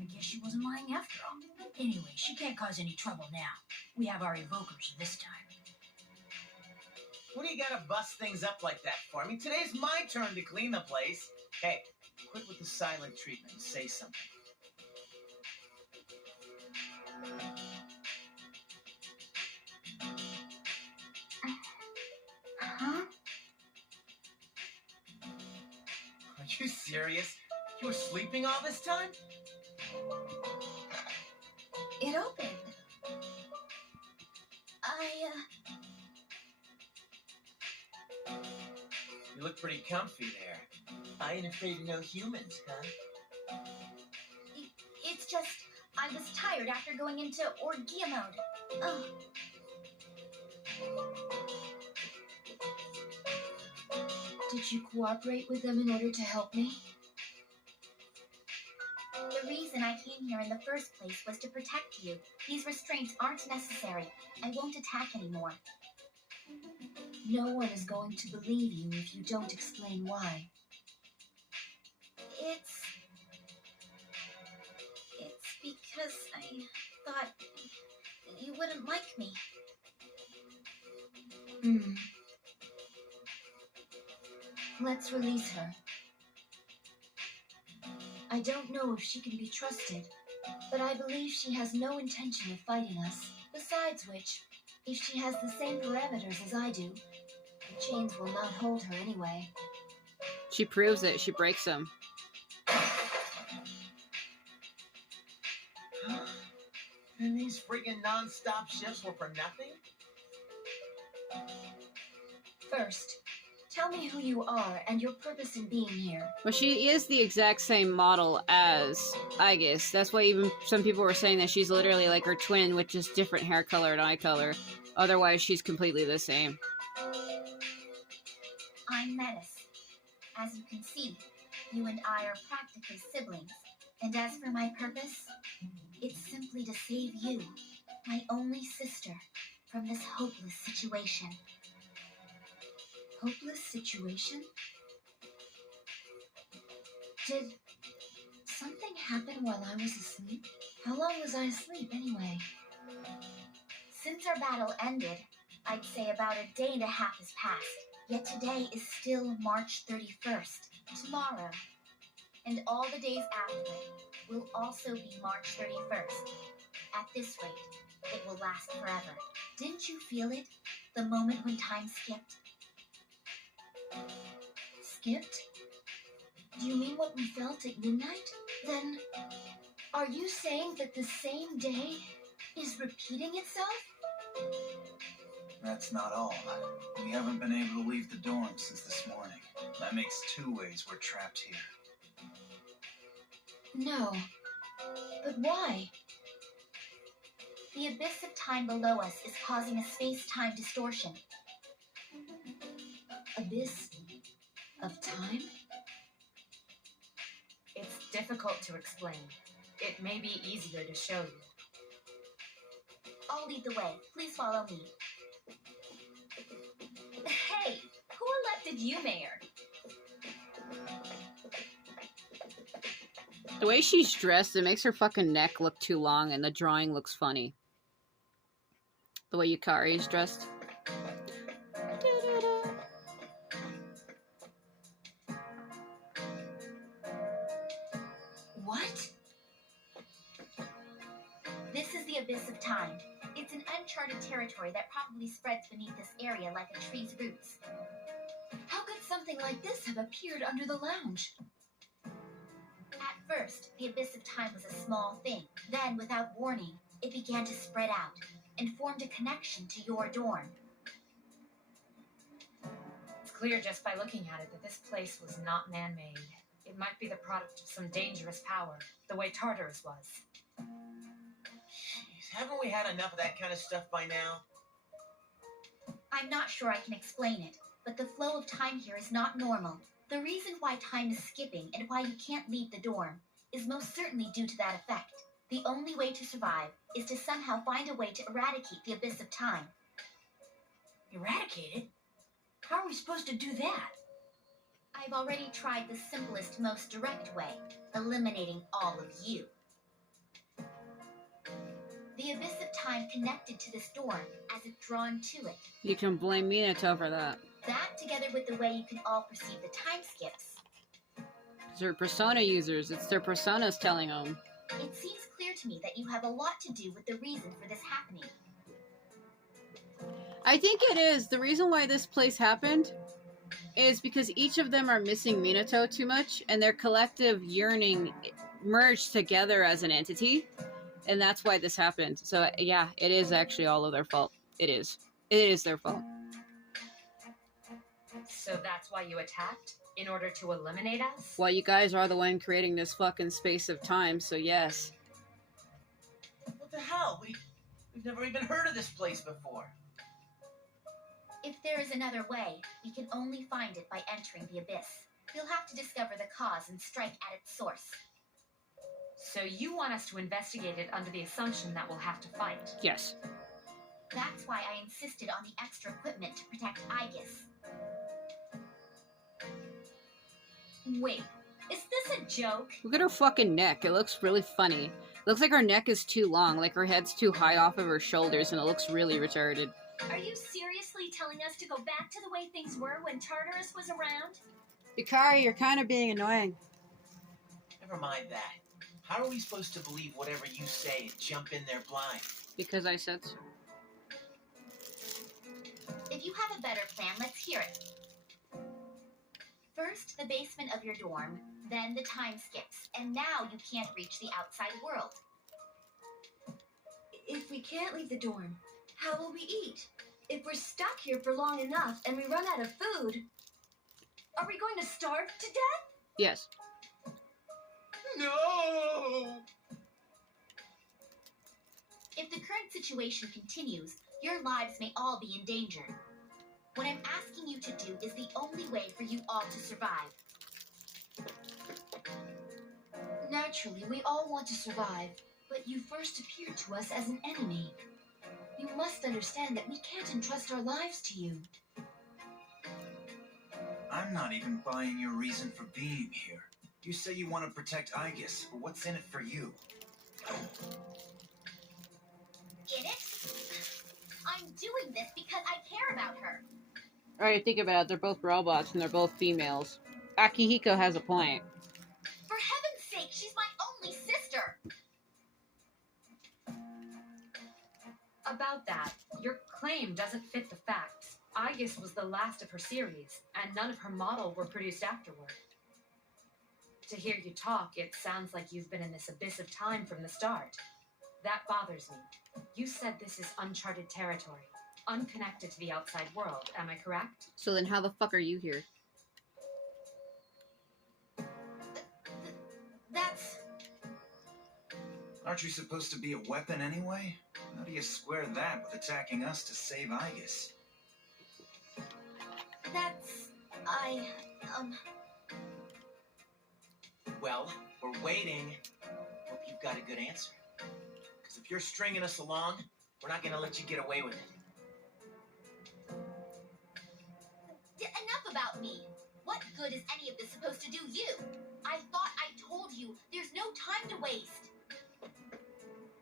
I guess she wasn't lying after all. Anyway, she can't cause any trouble now. We have our evokers this time. What do you gotta bust things up like that for? I mean, today's my turn to clean the place. Hey, quit with the silent treatment and say something. Huh? Are you serious? You were sleeping all this time? It opened. You look pretty comfy there. I ain't afraid of no humans, huh? It's just, I was tired after going into orgia mode. Oh. Did you cooperate with them in order to help me? The reason I came here in the first place was to protect you. These restraints aren't necessary. I won't attack anymore. No one is going to believe you if you don't explain why. It's because I thought you wouldn't like me. Let's release her. I don't know if she can be trusted, but I believe she has no intention of fighting us. Besides which, if she has the same parameters as I do, the chains will not hold her anyway. She proves it. She breaks them. And these freaking non-stop shifts were for nothing? First, tell me who you are and your purpose in being here. Well, she is the exact same model as Aigis. That's why even some people were saying that she's literally like her twin with just different hair color and eye color. Otherwise, she's completely the same. I'm Metis. As you can see, you and I are practically siblings. And as for my purpose, it's simply to save you, my only sister, from this hopeless situation. Hopeless situation? Did something happen while I was asleep? How long was I asleep anyway? Since our battle ended, I'd say about a day and a half has passed. Yet today is still March 31st, tomorrow. And all the days after it will also be March 31st. At this rate, it will last forever. Didn't you feel it? The moment when time skipped? Skipped? Do you mean what we felt at midnight? Then, are you saying that the same day is repeating itself? That's not all. We haven't been able to leave the dorm since this morning. That makes 2 ways we're trapped here. No. But why? The abyss of time below us is causing a space-time distortion. Abyss of time? It's difficult to explain. It may be easier to show you. I'll lead the way. Please follow me. Hey, who elected you mayor? The way she's dressed, it makes her fucking neck look too long, and the drawing looks funny. The way Yukari's dressed. What? This is the Abyss of Time. It's an uncharted territory that probably spreads beneath this area like a tree's roots. How could something like this have appeared under the lounge? At first, the Abyss of Time was a small thing. Then, without warning, it began to spread out and formed a connection to your dorm. It's clear just by looking at it that this place was not man-made. It might be the product of some dangerous power, the way Tartarus was. Jeez, haven't we had enough of that kind of stuff by now? I'm not sure I can explain it, but the flow of time here is not normal. The reason why time is skipping and why you can't leave the dorm is most certainly due to that effect. The only way to survive is to somehow find a way to eradicate the Abyss of Time. Eradicate it? How are we supposed to do that? I've already tried the simplest, most direct way, eliminating all of you. The Abyss of Time connected to this dorm as if drawn to it. You can blame Minato for that. That, together with the way you can all perceive the time skips. They're persona users. It's their personas telling them. It seems clear to me that you have a lot to do with the reason for this happening. I think it is. The reason why this place happened is because each of them are missing Minato too much, and their collective yearning merged together as an entity, and that's why this happened. So yeah, it is actually all of their fault. It is. It is their fault. So that's why you attacked? In order to eliminate us? Well, you guys are the one creating this fucking space of time, so yes. What the hell? We've never even heard of this place before. If there is another way, we can only find it by entering the Abyss. You'll have to discover the cause and strike at its source. So you want us to investigate it under the assumption that we'll have to fight? Yes. That's why I insisted on the extra equipment to protect Aigis. Wait, is this a joke? Look at her fucking neck. It looks really funny. It looks like her neck is too long, like her head's too high off of her shoulders, and it looks really retarded. Are you seriously telling us to go back to the way things were when Tartarus was around? Yukari, you're kind of being annoying. Never mind that. How are we supposed to believe whatever you say and jump in there blind? Because I said so. If you have a better plan, let's hear it. First, the basement of your dorm, then the time skips, and now you can't reach the outside world. If we can't leave the dorm, how will we eat? If we're stuck here for long enough and we run out of food, are we going to starve to death? Yes. No! If the current situation continues, your lives may all be in danger. What I'm asking you to do is the only way for you all to survive. Naturally, we all want to survive, but you first appeared to us as an enemy. You must understand that we can't entrust our lives to you. I'm not even buying your reason for being here. You say you want to protect Aigis, but what's in it for you? In it? I'm doing this because I care about her. Alright, think about it. They're both robots and they're both females. Akihiko has a point. For heaven's sake, she's my only sister! About that, your claim doesn't fit the facts. Aigis was the last of her series, and none of her model were produced afterward. To hear you talk, it sounds like you've been in this abyss of time from the start. That bothers me. You said this is uncharted territory, unconnected to the outside world, am I correct? So then how the fuck are you here? That's... Aren't you supposed to be a weapon anyway? How do you square that with attacking us to save Aigis? That's... Well, we're waiting. Hope you've got a good answer. Because if you're stringing us along, we're not going to let you get away with it. Enough about me. What good is any of this supposed to do you? I thought I told you there's no time to waste.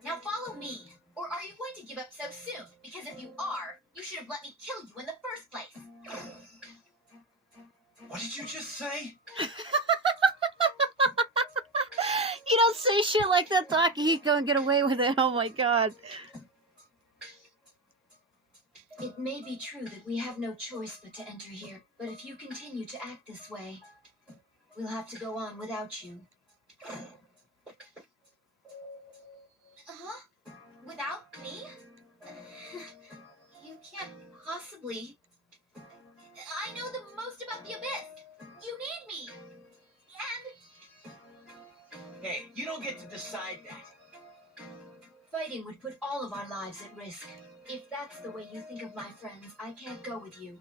Now follow me. Or are you going to give up so soon? Because if you are, you should have let me kill you in the first place. What did you just say? You don't say shit like that to Akihiko and get away with it. Oh my god. It may be true that we have no choice but to enter here, but if you continue to act this way, we'll have to go on without you. Huh? Without me? You can't possibly. I know the most about the abyss. You need me. And Hey, you don't get to decide that. Fighting would put all of our lives at risk. If that's the way you think of my friends, I can't go with you.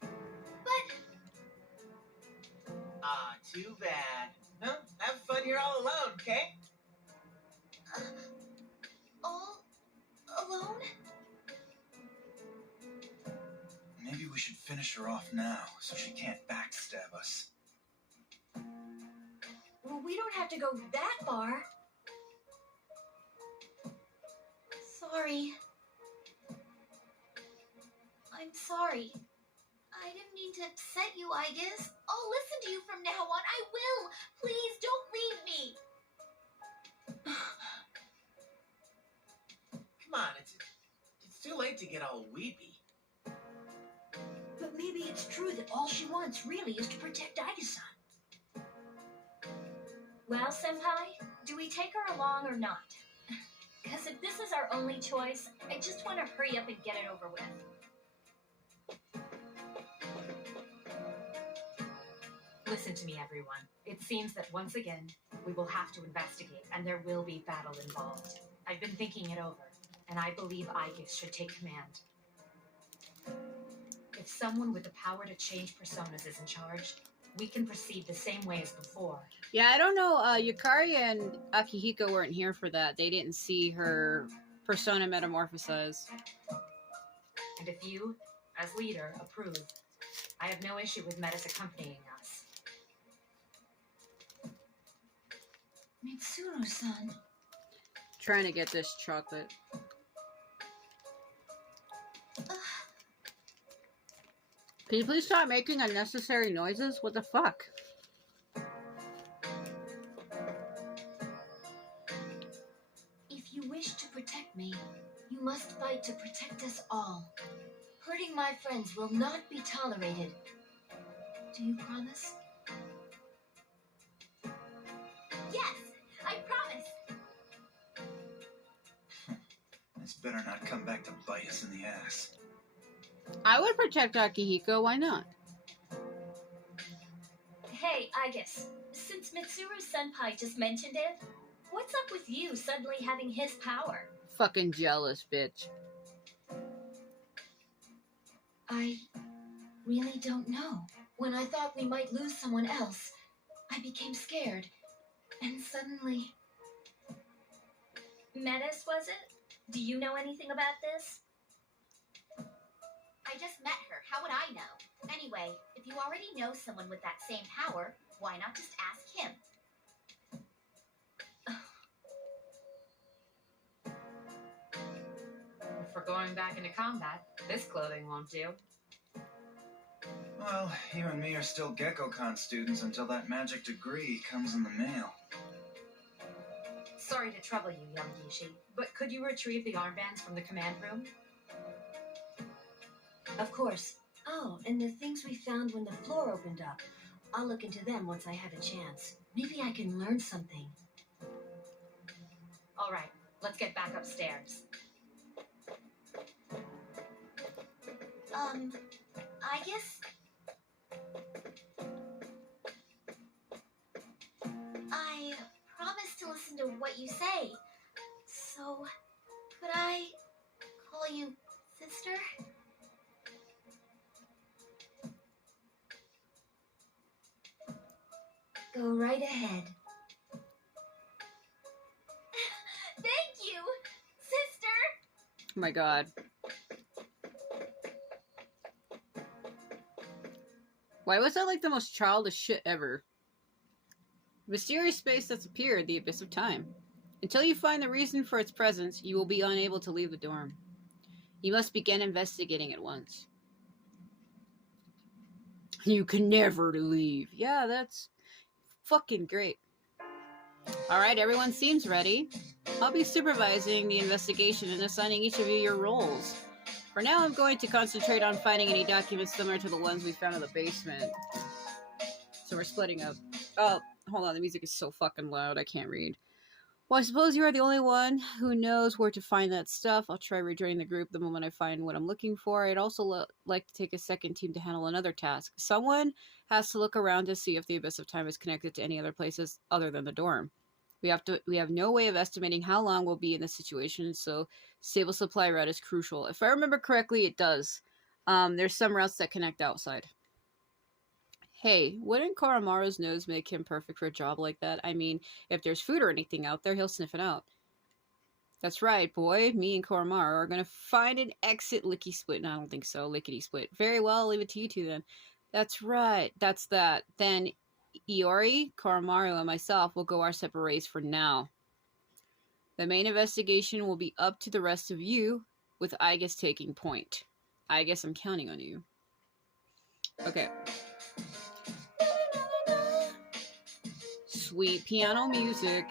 but Too bad. No, have fun here all alone, okay? all alone? Maybe we should finish her off now, so she can't backstab us. Well, we don't have to go that far. Sorry. I'm sorry. I didn't mean to upset you, Aigis. I'll listen to you from now on. I will. Please don't leave me. Come on, it's too late to get all weepy. But maybe it's true that all she wants really is to protect Aigis-san. Well, Senpai, do we take her along or not? Because if this is our only choice, I just want to hurry up and get it over with. Listen to me, everyone. It seems that once again, we will have to investigate, and there will be battle involved. I've been thinking it over, and I believe Aigis should take command. If someone with the power to change personas is in charge, we can proceed the same way as before. Yeah, I don't know. Yukari and Akihiko weren't here for that. They didn't see her persona metamorphosize. And if you, as leader, approve, I have no issue with Metis accompanying us. Mitsuru-san. Trying to get this chocolate. Can you please stop making unnecessary noises? What the fuck? If you wish to protect me, you must fight to protect us all. Hurting my friends will not be tolerated. Do you promise? Yes, I promise. This better not come back to bite us in the ass. I would protect Akihiko. Why not? Hey, Aigis, since Mitsuru Senpai just mentioned it, what's up with you suddenly having his power? Fucking jealous, bitch. I really don't know. When I thought we might lose someone else, I became scared. And suddenly... Metis, was it? Do you know anything about this? I just met her. How would I know? Anyway, if you already know someone with that same power, why not just ask him? If we're going back into combat, this clothing won't do. Well, you and me are still GeckoCon students until that magic degree comes in the mail. Sorry to trouble you, young Gishi, but could you retrieve the armbands from the command room? Of course. Oh, and the things we found when the floor opened up. I'll look into them once I have a chance. Maybe I can learn something. All right, let's get back upstairs. I guess... I promise to listen to what you say. So, could I call you sister? Go right ahead. Thank you, sister! Oh my god. Why was that like the most childish shit ever? Mysterious space that's appeared, the abyss of time. Until you find the reason for its presence, you will be unable to leave the dorm. You must begin investigating at once. You can never leave. Yeah, that's fucking great. Alright, everyone seems ready. I'll be supervising the investigation and assigning each of you your roles. For now, I'm going to concentrate on finding any documents similar to the ones we found in the basement. So we're splitting up. Oh, hold on, the music is so fucking loud, I can't read. Well, I suppose you are the only one who knows where to find that stuff. I'll try rejoining the group the moment I find what I'm looking for. I'd also like to take a second team to handle another task. Someone has to look around to see if the Abyss of Time is connected to any other places other than the dorm. We have no way of estimating how long we'll be in this situation, so stable supply route is crucial. If I remember correctly, it does. There's some routes that connect outside. Hey, wouldn't Koromaru's nose make him perfect for a job like that? I mean, if there's food or anything out there, he'll sniff it out. That's right, boy. Me and Koromaru are gonna find an exit lickety-split. No, I don't think so. Lickety-split. Very well, I'll leave it to you two then. That's right. That's that. Then Iori, Koromaru, and myself will go our separate ways for now. The main investigation will be up to the rest of you, with Aigis taking point. I guess I'm counting on you. Okay. Sweet piano music.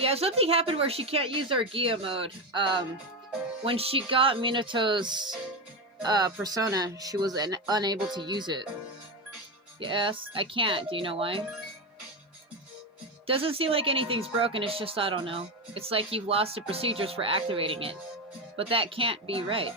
Yeah, something happened where she can't use Argia mode. When she got Minato's persona, she was unable to use it. Yes, I can't. Do you know why? Doesn't seem like anything's broken, it's just I don't know. It's like you've lost the procedures for activating it. But that can't be right.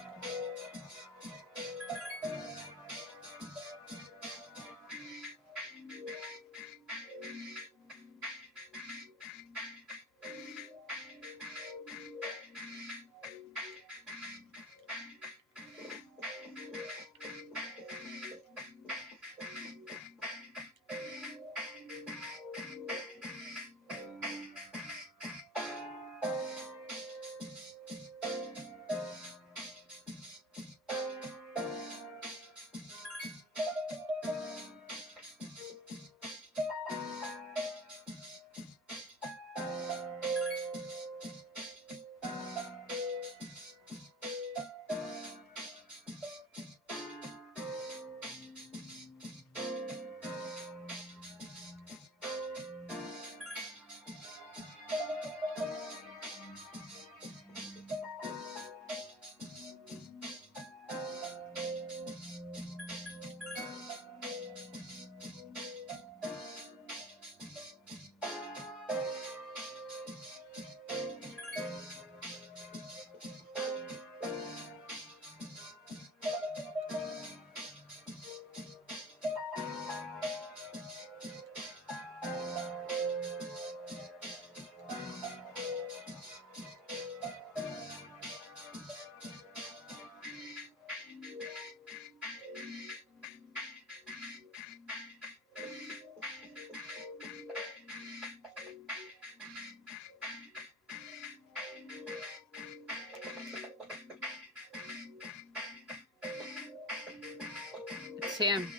It's him.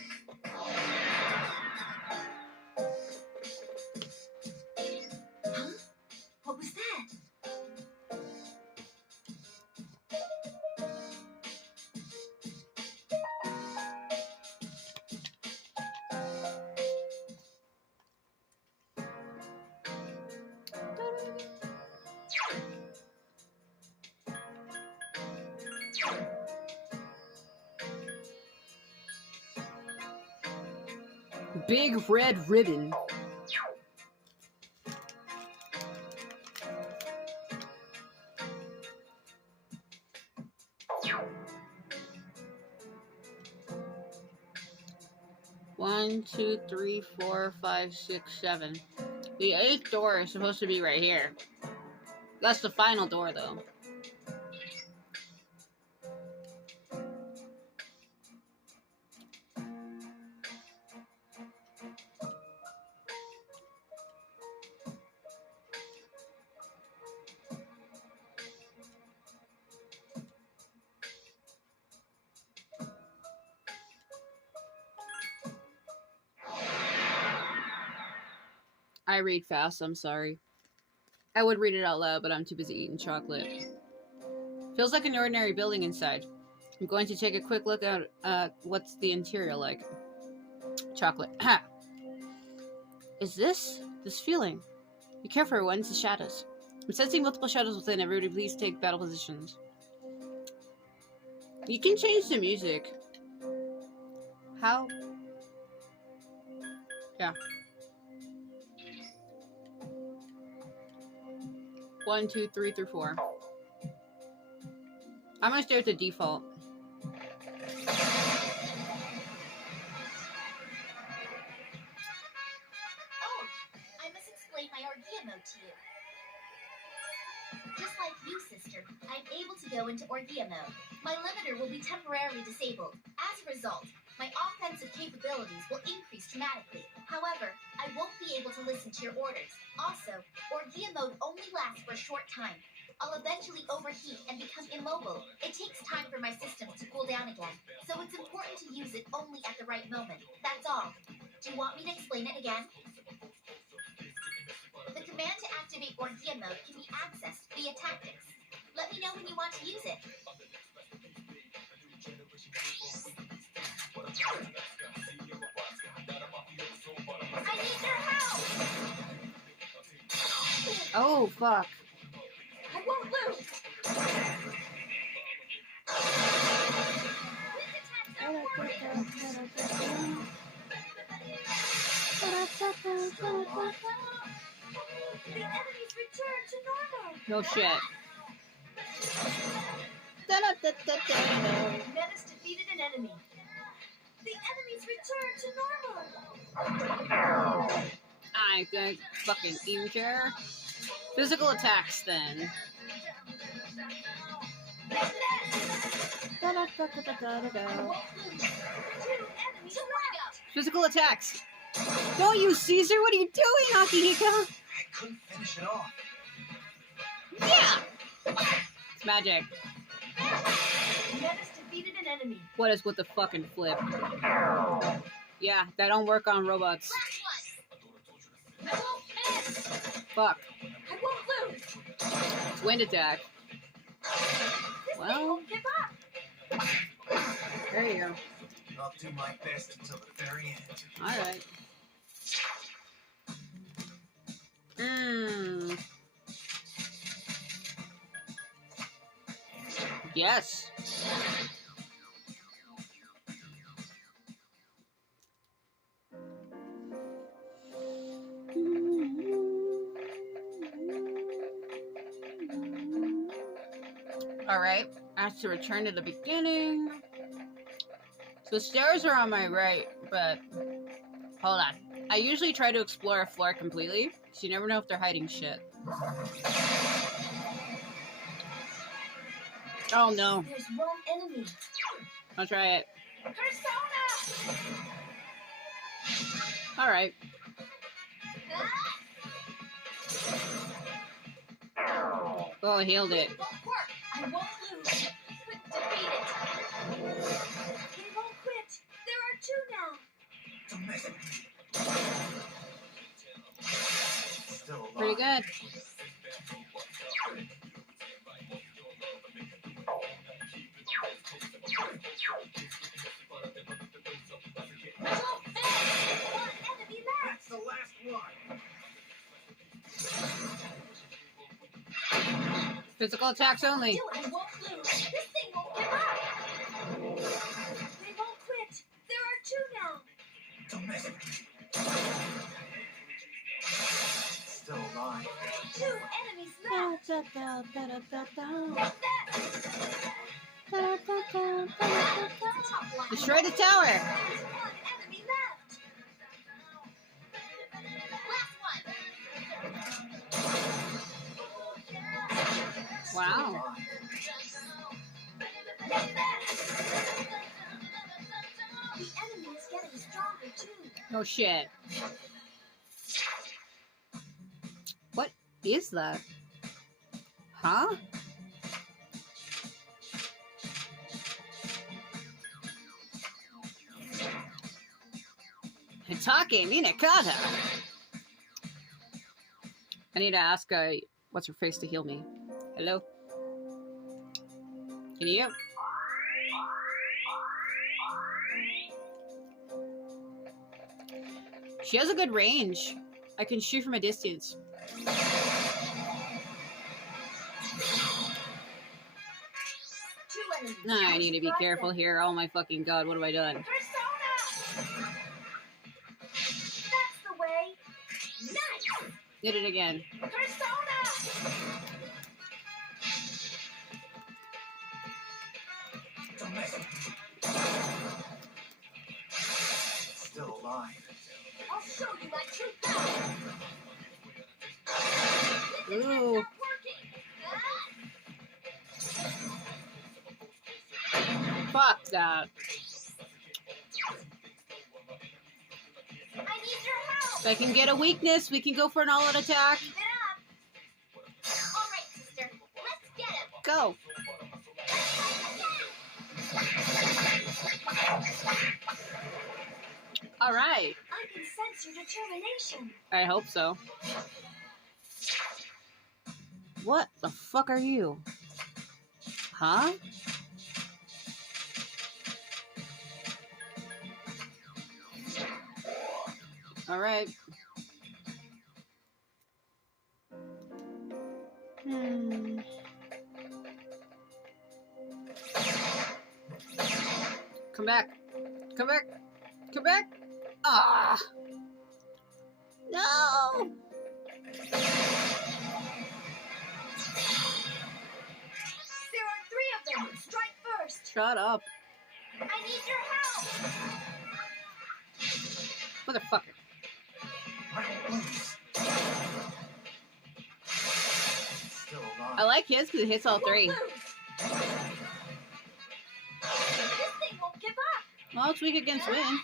Huh? What was that? Big red ribbon. 1, 2, 3, 4, 5, 6, 7. The 8th door is supposed to be right here. That's the final door, though. I read fast, I'm sorry. I would read it out loud, but I'm too busy eating chocolate. Feels like an ordinary building inside. I'm going to take a quick look at what's the interior like. Chocolate. Is this feeling? Be careful, everyone. It's the shadows. I'm sensing multiple shadows within. Everybody, please take battle positions. You can change the music. How? Yeah. 1, 2, 3 through 4. I'm gonna stay with the default. Oh, I must explain my Orgia mode to you. Just like you, sister, I'm able to go into Orgia mode. My limiter will be temporarily disabled. As a result, my offensive capabilities will increase dramatically. However, I won't be able to listen to your orders. Also, Orgia mode only lasts for a short time. I'll eventually overheat and become immobile. It takes time for my systems to cool down again, so it's important to use it only at the right moment. That's all. Do you want me to explain it again? The command to activate Orgia mode can be accessed via tactics. Let me know when you want to use it. I need your help! Oh, fuck. I won't lose! The enemies return to normal! No shit. Menace defeated an enemy. The enemies return to normal! I think fucking even care. Physical attacks then. Physical attacks. Don't you, Caesar? What are you doing, Akihiko? I couldn't finish it off. Yeah! It's magic. Menace defeated an enemy. What is with the fucking flip? Yeah, that don't work on robots. I won't miss! Fuck. I won't lose! It's wind attack. This Well. thing won't give up! There you go. I'll do my best until the very end. Alright. Yes. Alright, I have to return to the beginning. So the stairs are on my right, but hold on. I usually try to explore a floor completely, so you never know if they're hiding shit. Oh no. There's one enemy. I'll try it. Persona! Alright. Oh, I healed it. It won't work. I won't lose. Couldn't defeat it. They won't quit. There are two now. Don't mess with me. Still alive. Pretty good. I won't miss. One enemy left. That's the last one. Physical attacks only. Still, I won't lose. This thing won't give up. They won't quit. There are two now. Don't mess with me. Still alive. Two enemies left. Destroy the tower. There's one enemy left. Wow. The enemy is getting stronger too. No shit. What is that? Huh? Hitake Minakata. I need to ask what's her face to heal me. Hello? Can you? She has a good range. I can shoot from a distance. I need to be careful here. Oh my fucking god, what have I done? Persona! That's the way. Nice! Did it again. Persona! Don't mess. Still alive. I'll show you my true power. Ooh. Not working. Fuck that. I need your help. If I can get a weakness, we can go for an all-out attack. Keep it up. All right, sister. Let's get him. Go. All right. I can sense your determination. I hope so. What the fuck are you? Huh? All right. Come back. Come back. Come back. Ah. No. There are 3 of them. Strike first. Shut up. I need your help. Motherfucker. Still alive. I like his because it hits all 3. This thing won't give up. Well, it's weak against wind.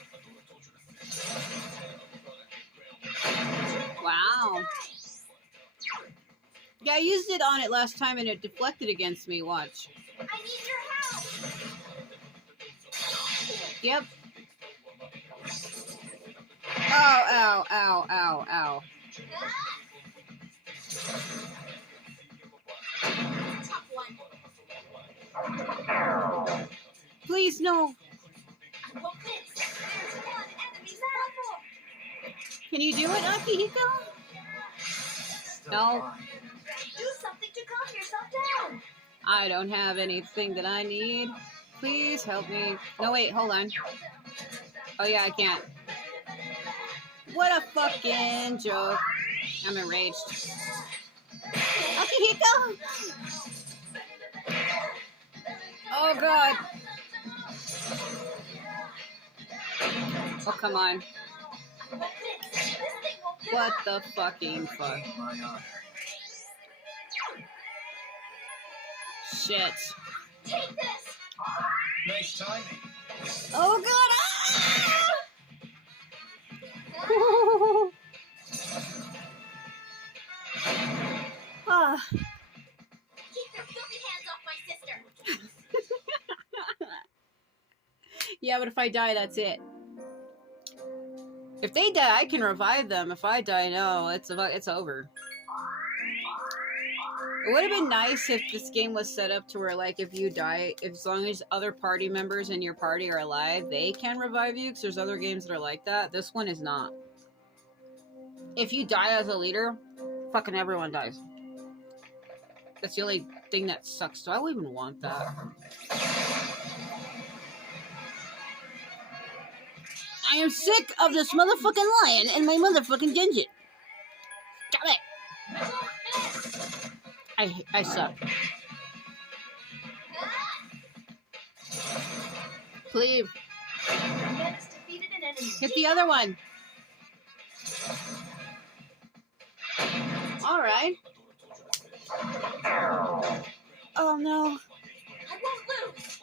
Wow. Yeah, I used it on it last time and it deflected against me. Watch. I need your help. Yep. Ow, ow, ow, ow, ow. Tough one. Please, no. I won't miss. There's one enemy's level. Can you do it, Akihiko? Still No. alive. Do something to calm yourself down. I don't have anything that I need. Please help me. No, wait, hold on. Oh, yeah, I can't. What a fucking joke. I'm enraged. Akihiko! Oh, God. Oh, come on. I won't miss. This thing won't give What up. the fucking fuck? My honor. Shit. Take this. Nice timing. Oh, God. Ah! Ah. Keep your filthy hands off my sister. Yeah, but if I die, that's it. If they die, I can revive them. If I die, no, it's over. It would have been nice if this game was set up to where, like, if you die, as long as other party members in your party are alive, they can revive you, because there's other games that are like that. This one is not. If you die as a leader, fucking everyone dies. That's the only thing that sucks. Do I even want that? I am sick of this motherfucking lion in my motherfucking dungeon. Stop it. I suck. Please. Menace defeated an enemy. Hit the other one. All right. Oh no. I won't lose.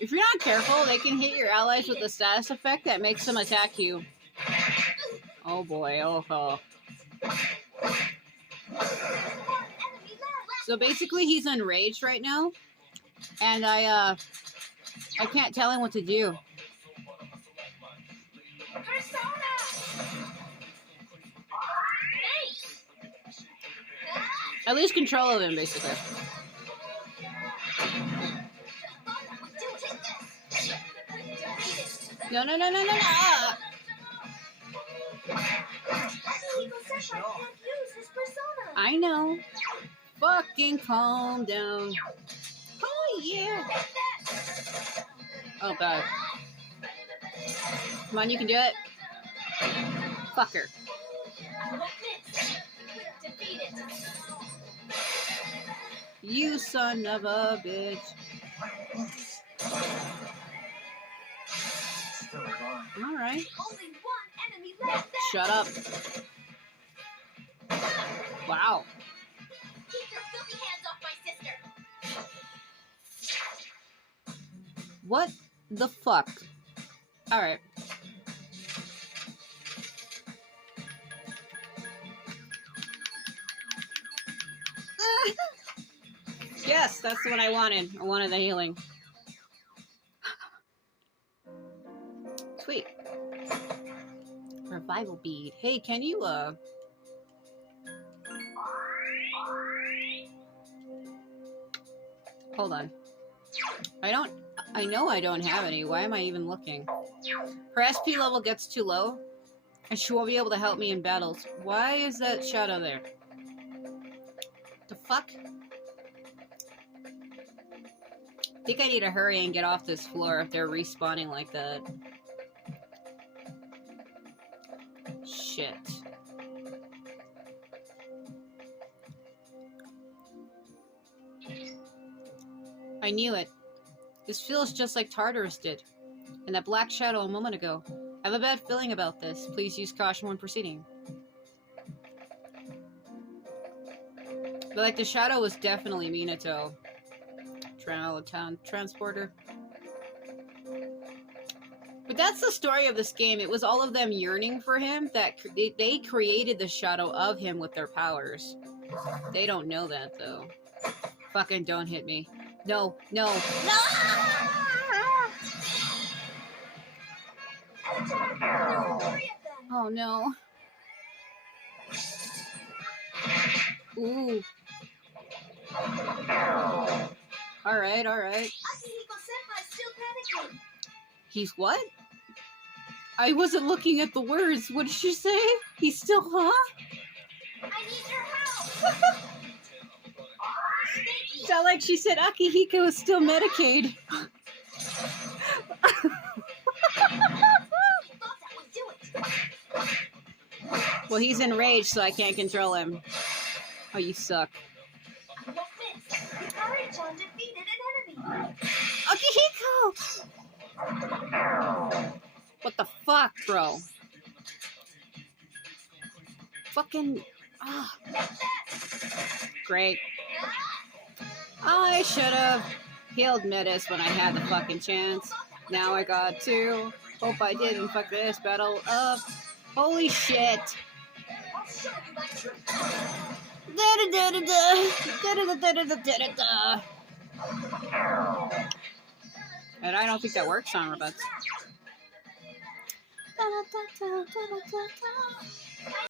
If you're not careful, they can hit your allies with a status effect that makes them attack you. Oh boy, oh. So basically he's enraged right now. And I can't tell him what to do. I lose control of him, basically. No. I know. Fucking calm down. Oh, yeah. Oh, God. Come on, you can do it. Fucker. You son of a bitch. Alright. Shut up. Wow. Keep your filthy hands off my sister. What the fuck? Alright. Yes, that's the one I wanted. I wanted the healing. Sweet. Revival bead. Hey, can you, hold on. I know I don't have any. Why am I even looking? Her SP level gets too low, and she won't be able to help me in battles. Why is that shadow there? The fuck? I think I need to hurry and get off this floor if they're respawning like that. Shit. I knew it. This feels just like Tartarus did. And that black shadow a moment ago. I have a bad feeling about this. Please use caution when proceeding. But like the shadow was definitely Minato. Transporter. But that's the story of this game. It was all of them yearning for him. That they created the shadow of him with their powers. They don't know that though. Fucking don't hit me. No. Oh no. Ooh. Alright. He's what? I wasn't looking at the words. What did she say? He's still, huh? I need your help. Sound like she said Akihiko is still Medicaid. Well, he's enraged, so I can't control him. Oh, you suck. Akihiko! What the fuck, bro? Fucking... Ah. Great. I should have healed Metis when I had the fucking chance. Now I got to. Hope I didn't fuck this battle up. Holy shit. And I don't think that works on robots.